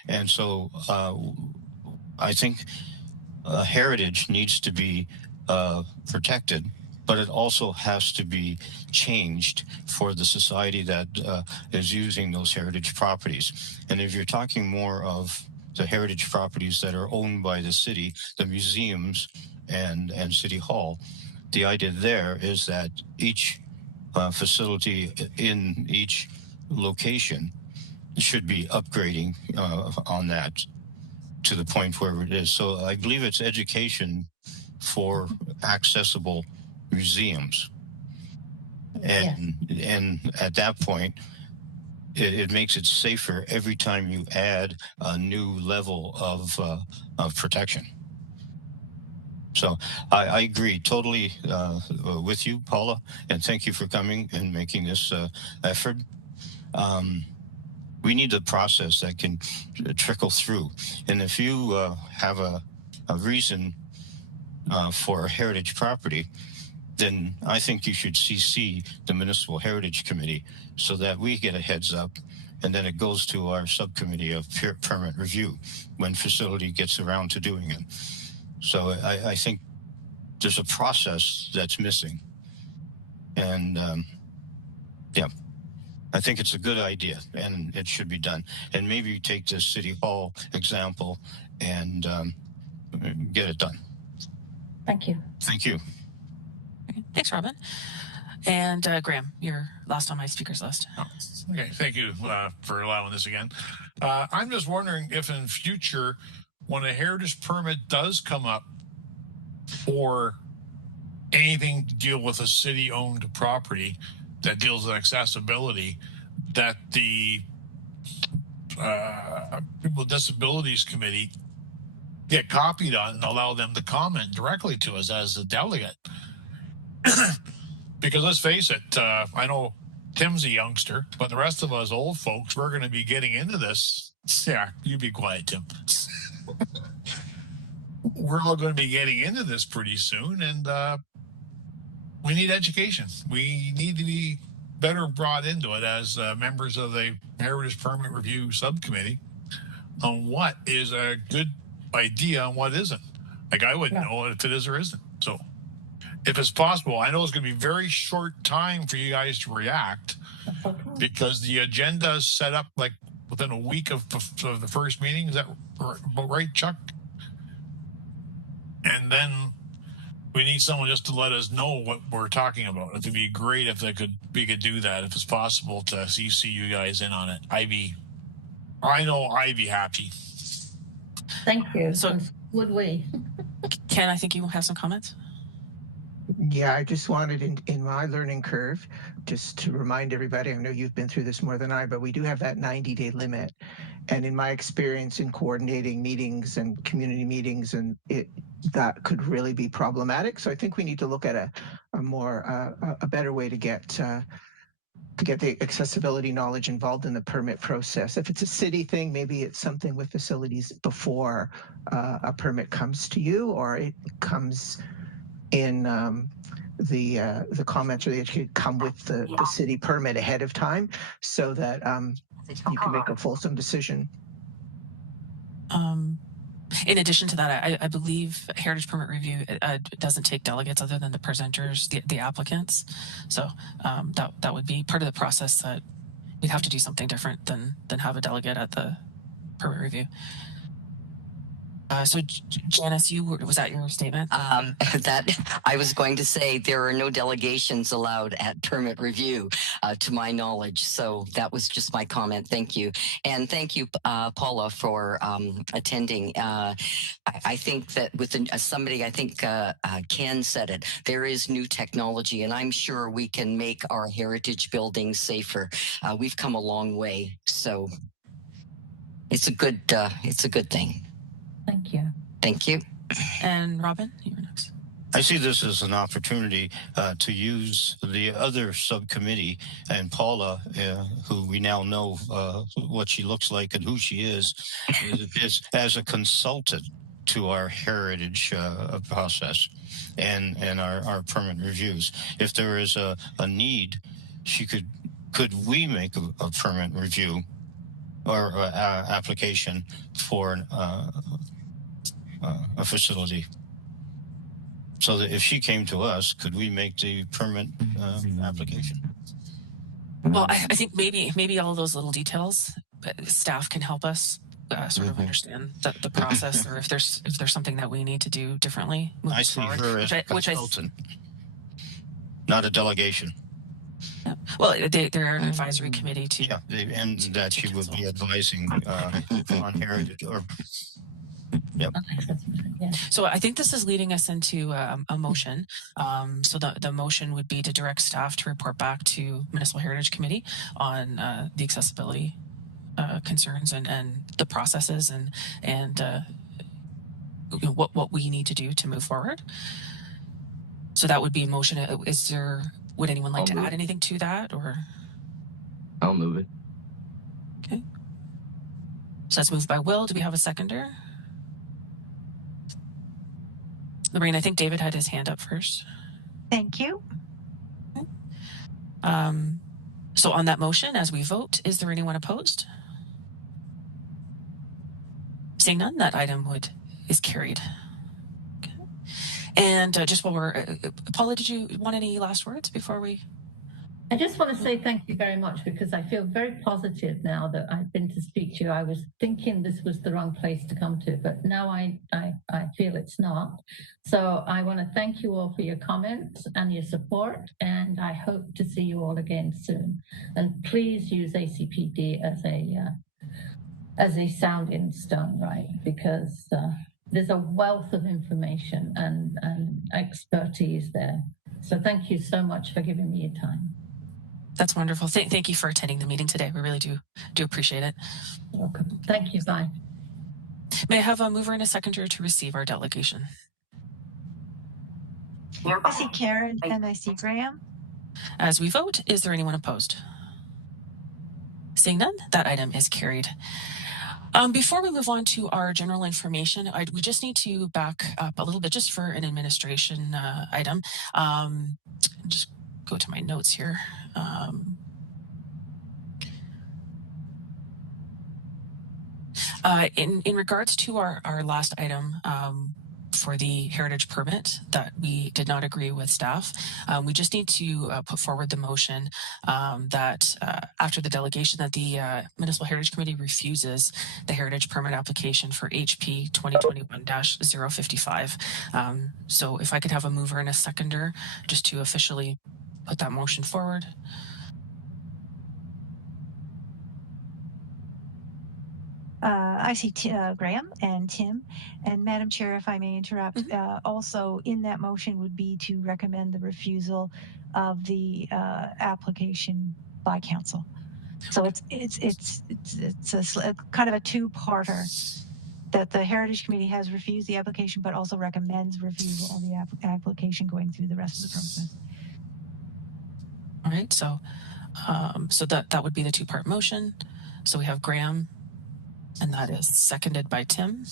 And so I think heritage needs to be protected, but it also has to be changed for the society that is using those heritage properties. And if you're talking more of the heritage properties that are owned by the city, the museums and City Hall, the idea there is that each facility in each location should be upgrading on that to the point where it is. So I believe it's education for accessible museums. And at that point, it makes it safer every time you add a new level of protection. So I agree totally with you, Paula, and thank you for coming and making this effort. We need a process that can trickle through. And if you have a reason for a heritage property, then I think you should CC the Municipal Heritage Committee so that we get a heads up, and then it goes to our subcommittee of permit review when facility gets around to doing it. So I think there's a process that's missing. And yeah, I think it's a good idea and it should be done. And maybe take this City Hall example and get it done. Thank you. Thank you. Okay. Thanks, Robin. And Graham, you're last on my speakers list. Oh, okay, thank you for allowing this again. I'm just wondering if in future, when a heritage permit does come up for anything to deal with a city-owned property, that deals with accessibility, that the People with Disabilities Committee get copied on and allow them to comment directly to us as a delegate. Because let's face it, I know Tim's a youngster, but the rest of us old folks, we're going to be getting into this. Yeah, you be quiet, Tim. We're all going to be getting into this pretty soon, and we need education. We need to be better brought into it as members of the Heritage Permit Review Subcommittee on what is a good idea and what isn't. Like, I wouldn't know if it is or isn't. So if it's possible, I know it's going to be very short time for you guys to react because the agenda is set up like within a week of the first meeting. Is that right, Chuck? And then we need someone just to let us know what we're talking about. It would be great if we could do that, if it's possible to CC you guys in on it. I know I'd be happy. Thank you. So would we? Ken, I think you have some comments. Yeah, I just wanted in my learning curve, just to remind everybody, I know you've been through this more than I, but we do have that 90-day limit. And in my experience in coordinating meetings and community meetings, and that could really be problematic. So I think we need to look at a better way to get the accessibility knowledge involved in the permit process. If it's a city thing, maybe it's something with facilities before a permit comes to you, or it comes in the comments or the education come with the city permit ahead of time, so that you can make a fulsome decision. In addition to that, I believe Heritage Permit Review doesn't take delegates other than the presenters, the applicants. So that would be part of the process that we'd have to do something different than have a delegate at the permit review. So Janice, was that your statement? That I was going to say there are no delegations allowed at permit review, to my knowledge. So that was just my comment. Thank you. And thank you, Paula, for attending. I think that with somebody, I think Ken said it, there is new technology, and I'm sure we can make our heritage buildings safer. We've come a long way. So it's a good thing. Thank you. Thank you. And Robin, you're next. I see this as an opportunity to use the other subcommittee and Paula, who we now know what she looks like and who she is as a consultant to our heritage process and our permit reviews. If there is a need, could we make a permit review or application for a facility, so that if she came to us, could we make the permit application? Well, I think maybe all those little details, staff can help us sort of understand the process, or if there's something that we need to do differently. I see her as a consultant, not a delegation. Yeah. Well, they're an advisory committee too. Yeah, and that she would be advising on heritage or. Yep. So I think this is leading us into a motion. So the motion would be to direct staff to report back to Municipal Heritage Committee on the accessibility concerns and the processes and what we need to do to move forward. So that would be a motion. Would anyone like to add anything to that, or? I'll move it. Okay. So that's moved by Will. Do we have a seconder? Lorraine, I think David had his hand up first. Thank you. Okay. So on that motion, as we vote, is there anyone opposed? Seeing none, that item is carried. Okay. And just while we're, Paula, did you want any last words before we? I just want to say thank you very much, because I feel very positive now that I've been to speak to you. I was thinking this was the wrong place to come to, but now I feel it's not. So I want to thank you all for your comments and your support, and I hope to see you all again soon. And please use ACPD as a sounding stone, right? Because there's a wealth of information and expertise there. So thank you so much for giving me your time. That's wonderful. Thank you for attending the meeting today. We really do appreciate it. Welcome. Thank you. Bye. May I have a mover and a seconder to receive our delegation? I see Karen and I see Graham. As we vote, is there anyone opposed? Seeing none, that item is carried. Before we move on to our general information, we just need to back up a little bit just for an administration item. Just go to my notes here. In regards to our last item, for the heritage permit that we did not agree with staff, we just need to put forward the motion that after the delegation that the Municipal Heritage Committee refuses the heritage permit application for HP 2021-055. So if I could have a mover and a seconder just to officially put that motion forward. I see Graham and Tim. And Madam Chair, if I may interrupt, also in that motion would be to recommend the refusal of the application by council. So it's a kind of a two-parter that the Heritage Committee has refused the application, but also recommends refusal of the application going through the rest of the process. All right, so that would be the two-part motion. So we have Graham, and that is seconded by Tim.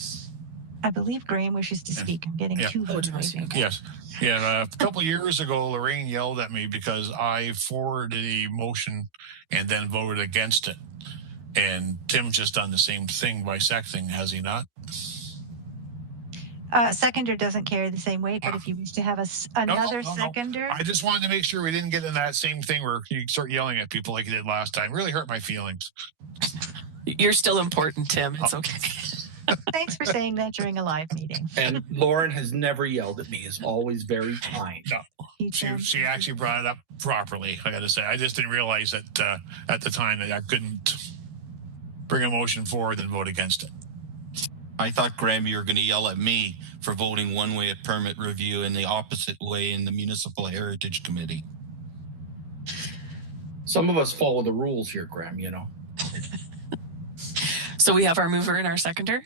I believe Graham wishes to speak. I'm getting two votes. Yes. Yeah. A couple of years ago, Lorraine yelled at me because I forwarded a motion and then voted against it. And Tim's just done the same thing by seconding, has he not? Seconder doesn't carry the same weight, but if you wish to have another seconder. I just wanted to make sure we didn't get in that same thing where you start yelling at people like you did last time. It really hurt my feelings. You're still important, Tim. It's okay. Thanks for saying that during a live meeting. And Lauren has never yelled at me. Is always very kind. No, she actually brought it up properly. I got to say, I just didn't realize that at the time that I couldn't bring a motion forward and vote against it. I thought, Graham, you were going to yell at me for voting one way at permit review and the opposite way in the Municipal Heritage Committee. Some of us follow the rules here, Graham, you know. So we have our mover and our seconder.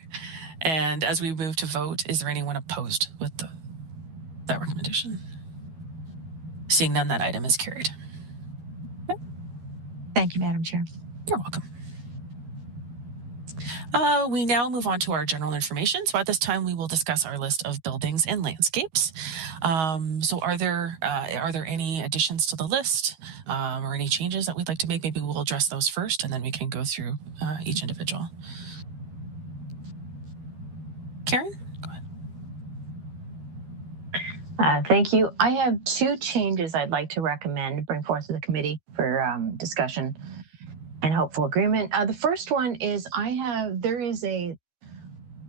And as we move to vote, is there anyone opposed with that recommendation? Seeing none, that item is carried. Okay. Thank you, Madam Chair. You're welcome. We now move on to our general information. So at this time, we will discuss our list of buildings and landscapes. So are there any additions to the list or any changes that we'd like to make? Maybe we'll address those first, and then we can go through each individual. Karen, go ahead. Thank you. I have two changes I'd like to recommend, bring forth to the committee for discussion and hopeful agreement. The first one is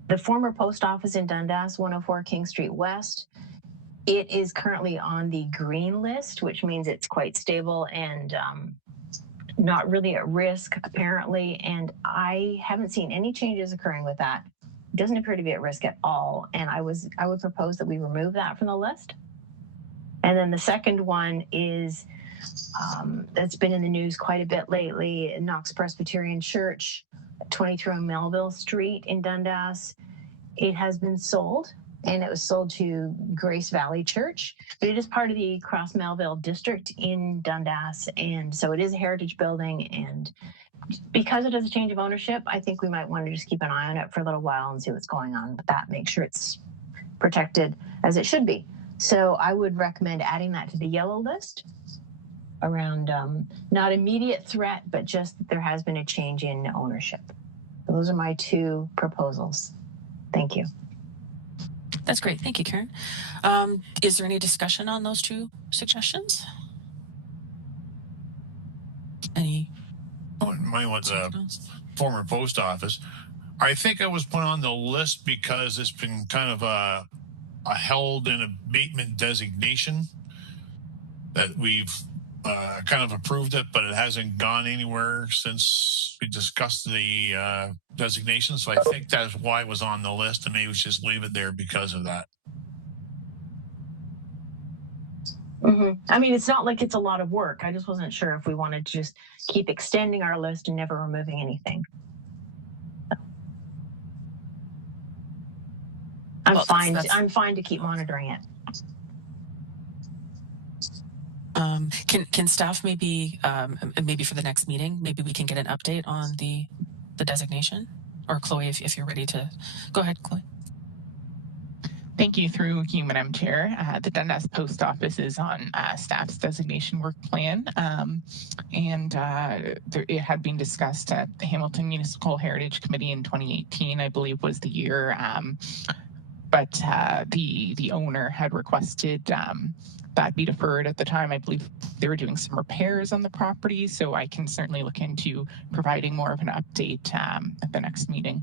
the former post office in Dundas, 104 King Street West. It is currently on the green list, which means it's quite stable and not really at risk, apparently. And I haven't seen any changes occurring with that. It doesn't appear to be at risk at all. And I would propose that we remove that from the list. And then the second one is that's been in the news quite a bit lately. Knox Presbyterian Church, 23 Melville Street in Dundas. It has been sold, and it was sold to Grace Valley Church, but it is part of the Cross Melville district in Dundas, and so it is a heritage building. And because it has a change of ownership, I think we might want to just keep an eye on it for a little while and see what's going on with that. Make sure it's protected as it should be. So I would recommend adding that to the yellow list around not immediate threat, but just that there has been a change in ownership. Those are my two proposals. Thank you. That's great. Thank you, Karen. Is there any discussion on those two suggestions? Any? Mine was a former post office. I think I was put on the list because it's been kind of a held in abatement designation that we've kind of approved it, but it hasn't gone anywhere since we discussed the designation. So I think that's why it was on the list, and maybe we should just leave it there because of that. I mean, it's not like it's a lot of work. I just wasn't sure if we wanted to just keep extending our list and never removing anything. I'm fine. I'm fine to keep monitoring it. Can staff maybe for the next meeting, maybe we can get an update on the designation? Or Chloe, if you're ready to go ahead, Chloe. Thank you. Through you, Madam Chair. The Dundas Post Office is on staff's designation work plan, it had been discussed at the Hamilton Municipal Heritage Committee in 2018, I believe was the year, but the owner had requested that be deferred at the time. I believe they were doing some repairs on the property, so I can certainly look into providing more of an update at the next meeting.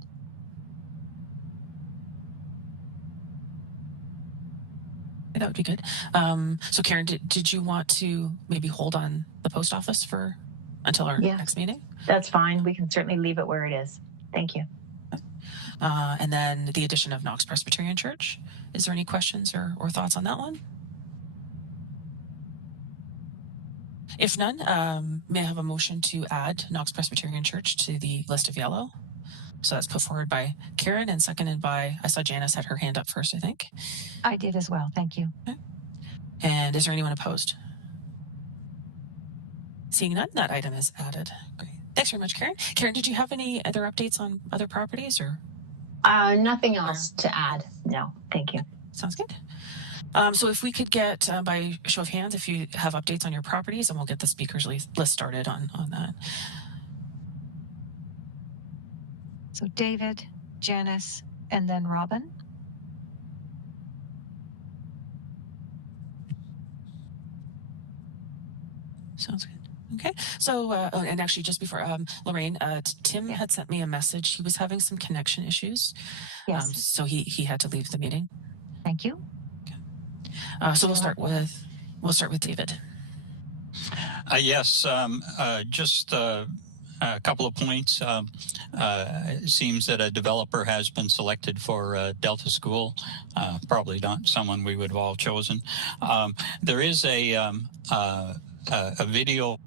That would be good. So Karen, did you want to maybe hold on the post office until our next meeting? That's fine. We can certainly leave it where it is. Thank you. And then the addition of Knox Presbyterian Church. Is there any questions or thoughts on that one? If none, may I have a motion to add Knox Presbyterian Church to the list of yellow? So that's put forward by Karen and seconded by, I saw Janice had her hand up first, I think. I did as well. Thank you. Okay. And is there anyone opposed? Seeing none, that item is added. Great. Thanks very much, Karen. Karen, did you have any other updates on other properties or? Nothing else to add. No, thank you. Sounds good. So if we could get, by show of hands, if you have updates on your properties, and we'll get the speakers list started on that. So David, Janice, and then Robin. Sounds good. Okay. So, and actually just before, Lorraine, Tim had sent me a message. He was having some connection issues. Yes. So he had to leave the meeting. Thank you. Okay. So we'll start with David. Yes. Just a couple of points. It seems that a developer has been selected for Delta School. Probably not someone we would have all chosen. There is a video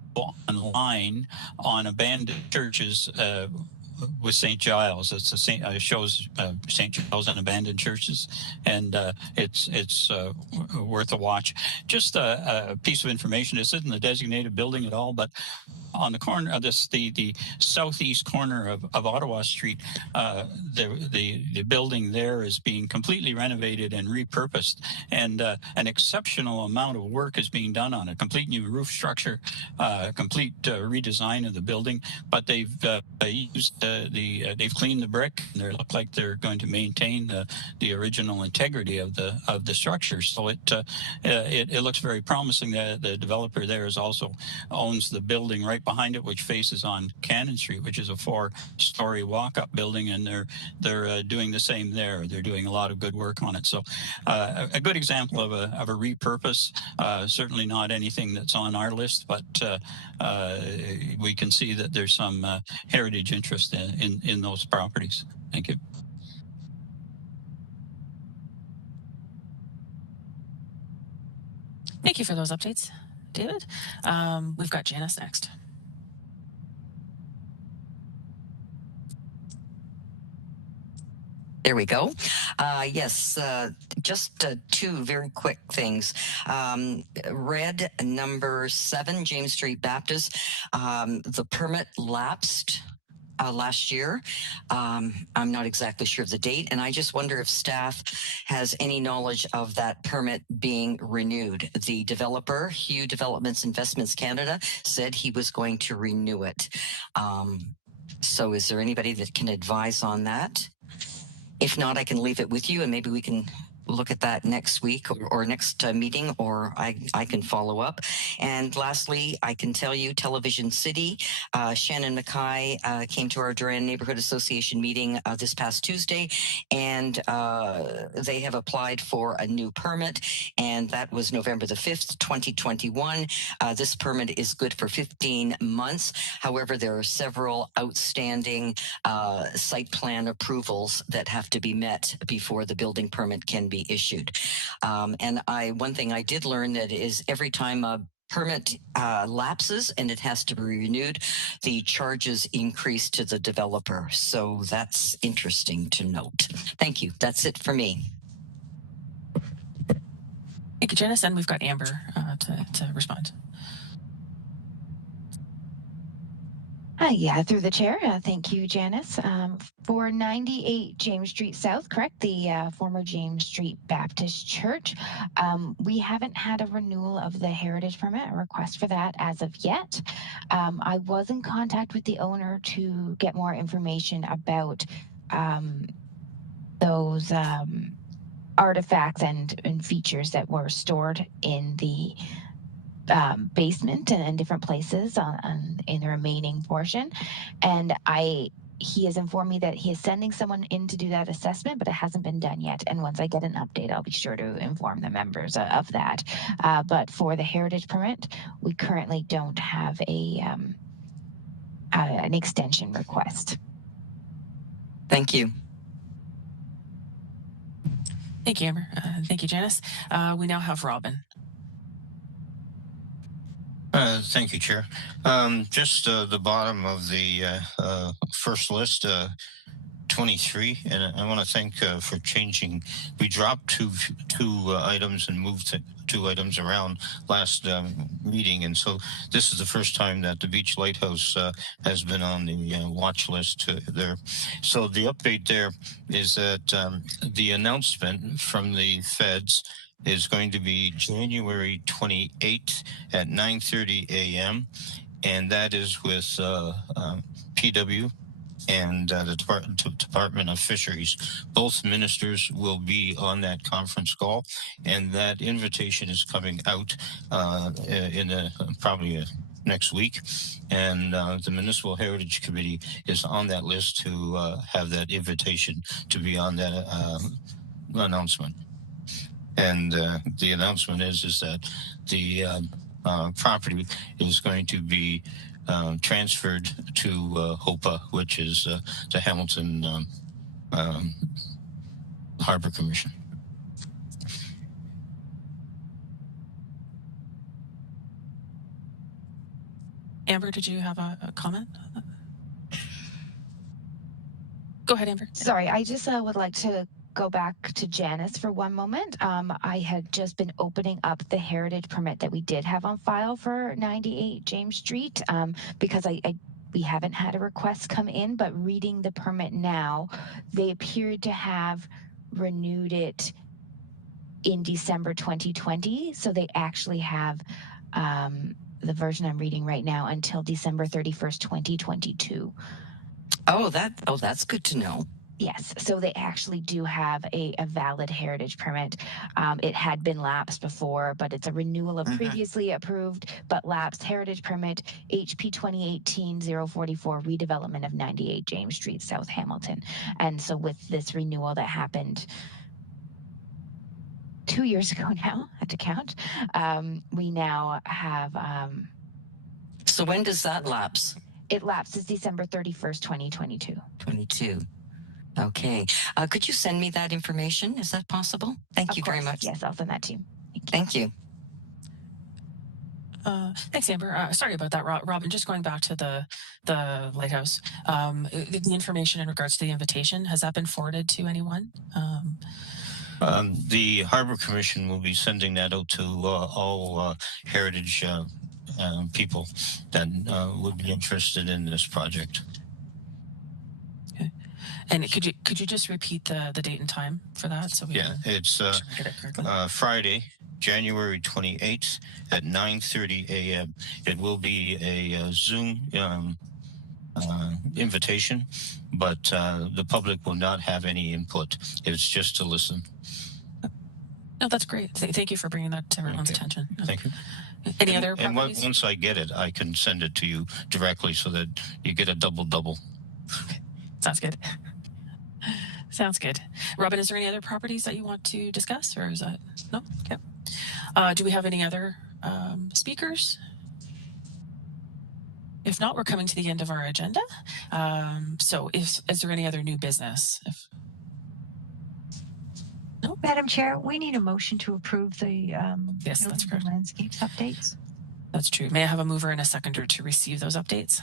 online on abandoned churches with St. Giles. It's shows St. Giles and abandoned churches, and it's worth a watch. Just a piece of information. This isn't a designated building at all, but on the corner of the southeast corner of Ottawa Street, the building there is being completely renovated and repurposed, and an exceptional amount of work is being done on a complete new roof structure, complete redesign of the building. But they've used they've cleaned the brick, and they look like they're going to maintain the original integrity of the structure. So it looks very promising. That the developer there also owns the building right behind it, which faces on Cannon Street, which is a 4-story walk-up building, and they're doing the same there. They're doing a lot of good work on it. So a good example of a repurpose. Certainly not anything that's on our list, but we can see that there's some heritage interest in those properties. Thank you. Thank you for those updates, David. We've got Janice next. There we go. Yes, just two very quick things. Red number 7, James Street Baptist. The permit lapsed last year. I'm not exactly sure of the date, and I just wonder if staff has any knowledge of that permit being renewed. The developer, Hugh Developments Investments Canada, said he was going to renew it. So is there anybody that can advise on that? If not, I can leave it with you, and maybe we can look at that next week or next meeting, or I can follow up. And lastly, I can tell you Television City, Shannon Mackay came to our Duran Neighborhood Association meeting this past Tuesday, and they have applied for a new permit, and that was November the 5th, 2021. This permit is good for 15 months. However, there are several outstanding site plan approvals that have to be met before the building permit can be be issued. And one thing I did learn that is every time a permit lapses and it has to be renewed, the charges increase to the developer. So that's interesting to note. Thank you. That's it for me. Thank you, Janice. And we've got Amber to respond. Yeah, through the chair. Thank you, Janice. For 98 James Street South, correct, the former James Street Baptist Church, we haven't had a renewal of the heritage permit, a request for that as of yet. I was in contact with the owner to get more information about those artifacts and features that were stored in the basement and in different places in the remaining portion. And he has informed me that he is sending someone in to do that assessment, but it hasn't been done yet. And once I get an update, I'll be sure to inform the members of that. But for the heritage permit, we currently don't have an extension request. Thank you. Thank you, Amber. Thank you, Janice. We now have Robin. Thank you, Chair. Just the bottom of the first list, 23, and I want to thank for changing. We dropped two items and moved two items around last meeting, and so this is the first time that the Beach Lighthouse has been on the watch list there. So the update there is that the announcement from the feds is going to be January 28th at 9:30 a.m. and that is with PW and the Department of Fisheries. Both ministers will be on that conference call, and that invitation is coming out in probably next week. And the Municipal Heritage Committee is on that list to have that invitation to be on that announcement. And the announcement is that the property is going to be transferred to HOPA, which is the Hamilton Harbor Commission. Amber, did you have a comment? Go ahead, Amber. Sorry, I just would like to go back to Janice for one moment. I had just been opening up the heritage permit that we did have on file for 98 James Street because we haven't had a request come in, but reading the permit now, they appeared to have renewed it in December 2020. So they actually have the version I'm reading right now until December 31st, 2022. Oh, that's good to know. Yes, so they actually do have a valid heritage permit. It had been lapsed before, but it's a renewal of previously approved but lapsed heritage permit, HP 2018-044, redevelopment of 98 James Street, South Hamilton. And so with this renewal that happened 2 years ago now, I had to count, we now have... So when does that lapse? It lapses December 31st, 2022. 22. Okay. Could you send me that information? Is that possible? Thank you very much. Yes, I'll send that to you. Thank you. Thanks, Amber. Sorry about that, Robin. Just going back to the lighthouse, the information in regards to the invitation, has that been forwarded to anyone? The Harbor Commission will be sending that out to all heritage people that would be interested in this project. Okay. And could you just repeat the date and time for that? So we it's Friday, January 28th at 9:30 a.m. It will be a Zoom invitation, but the public will not have any input. It's just to listen. No, that's great. Thank you for bringing that to everyone's attention. Thank you. Any other properties? And once I get it, I can send it to you directly so that you get a double. Sounds good. Sounds good. Robin, is there any other properties that you want to discuss, or is that no? Okay. Do we have any other speakers? If not, we're coming to the end of our agenda. So is there any other new business? No? Madam Chair, we need a motion to approve the Yes, that's buildings and correct. landscapes updates. That's true. May I have a mover and a seconder to receive those updates?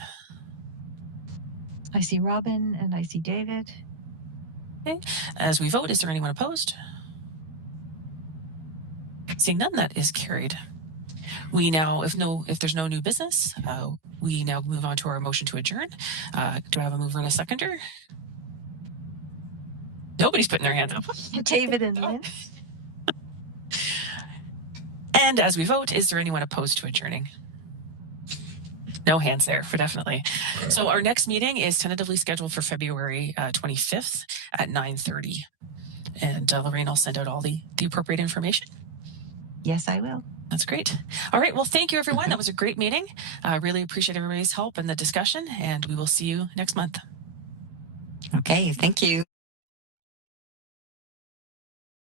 I see Robin and I see David. Okay. As we vote, is there anyone opposed? Seeing none, that is carried. We now, if there's no new business, we now move on to our motion to adjourn. Do I have a mover and a seconder? Nobody's putting their hand up. David and Lynn. And as we vote, is there anyone opposed to adjourning? No hands there for definitely. So our next meeting is tentatively scheduled for February 25th at 9:30. And Lorraine will send out all the appropriate information. Yes, I will. That's great. All right. Well, thank you, everyone. That was a great meeting. I really appreciate everybody's help and the discussion, and we will see you next month. Okay, thank you.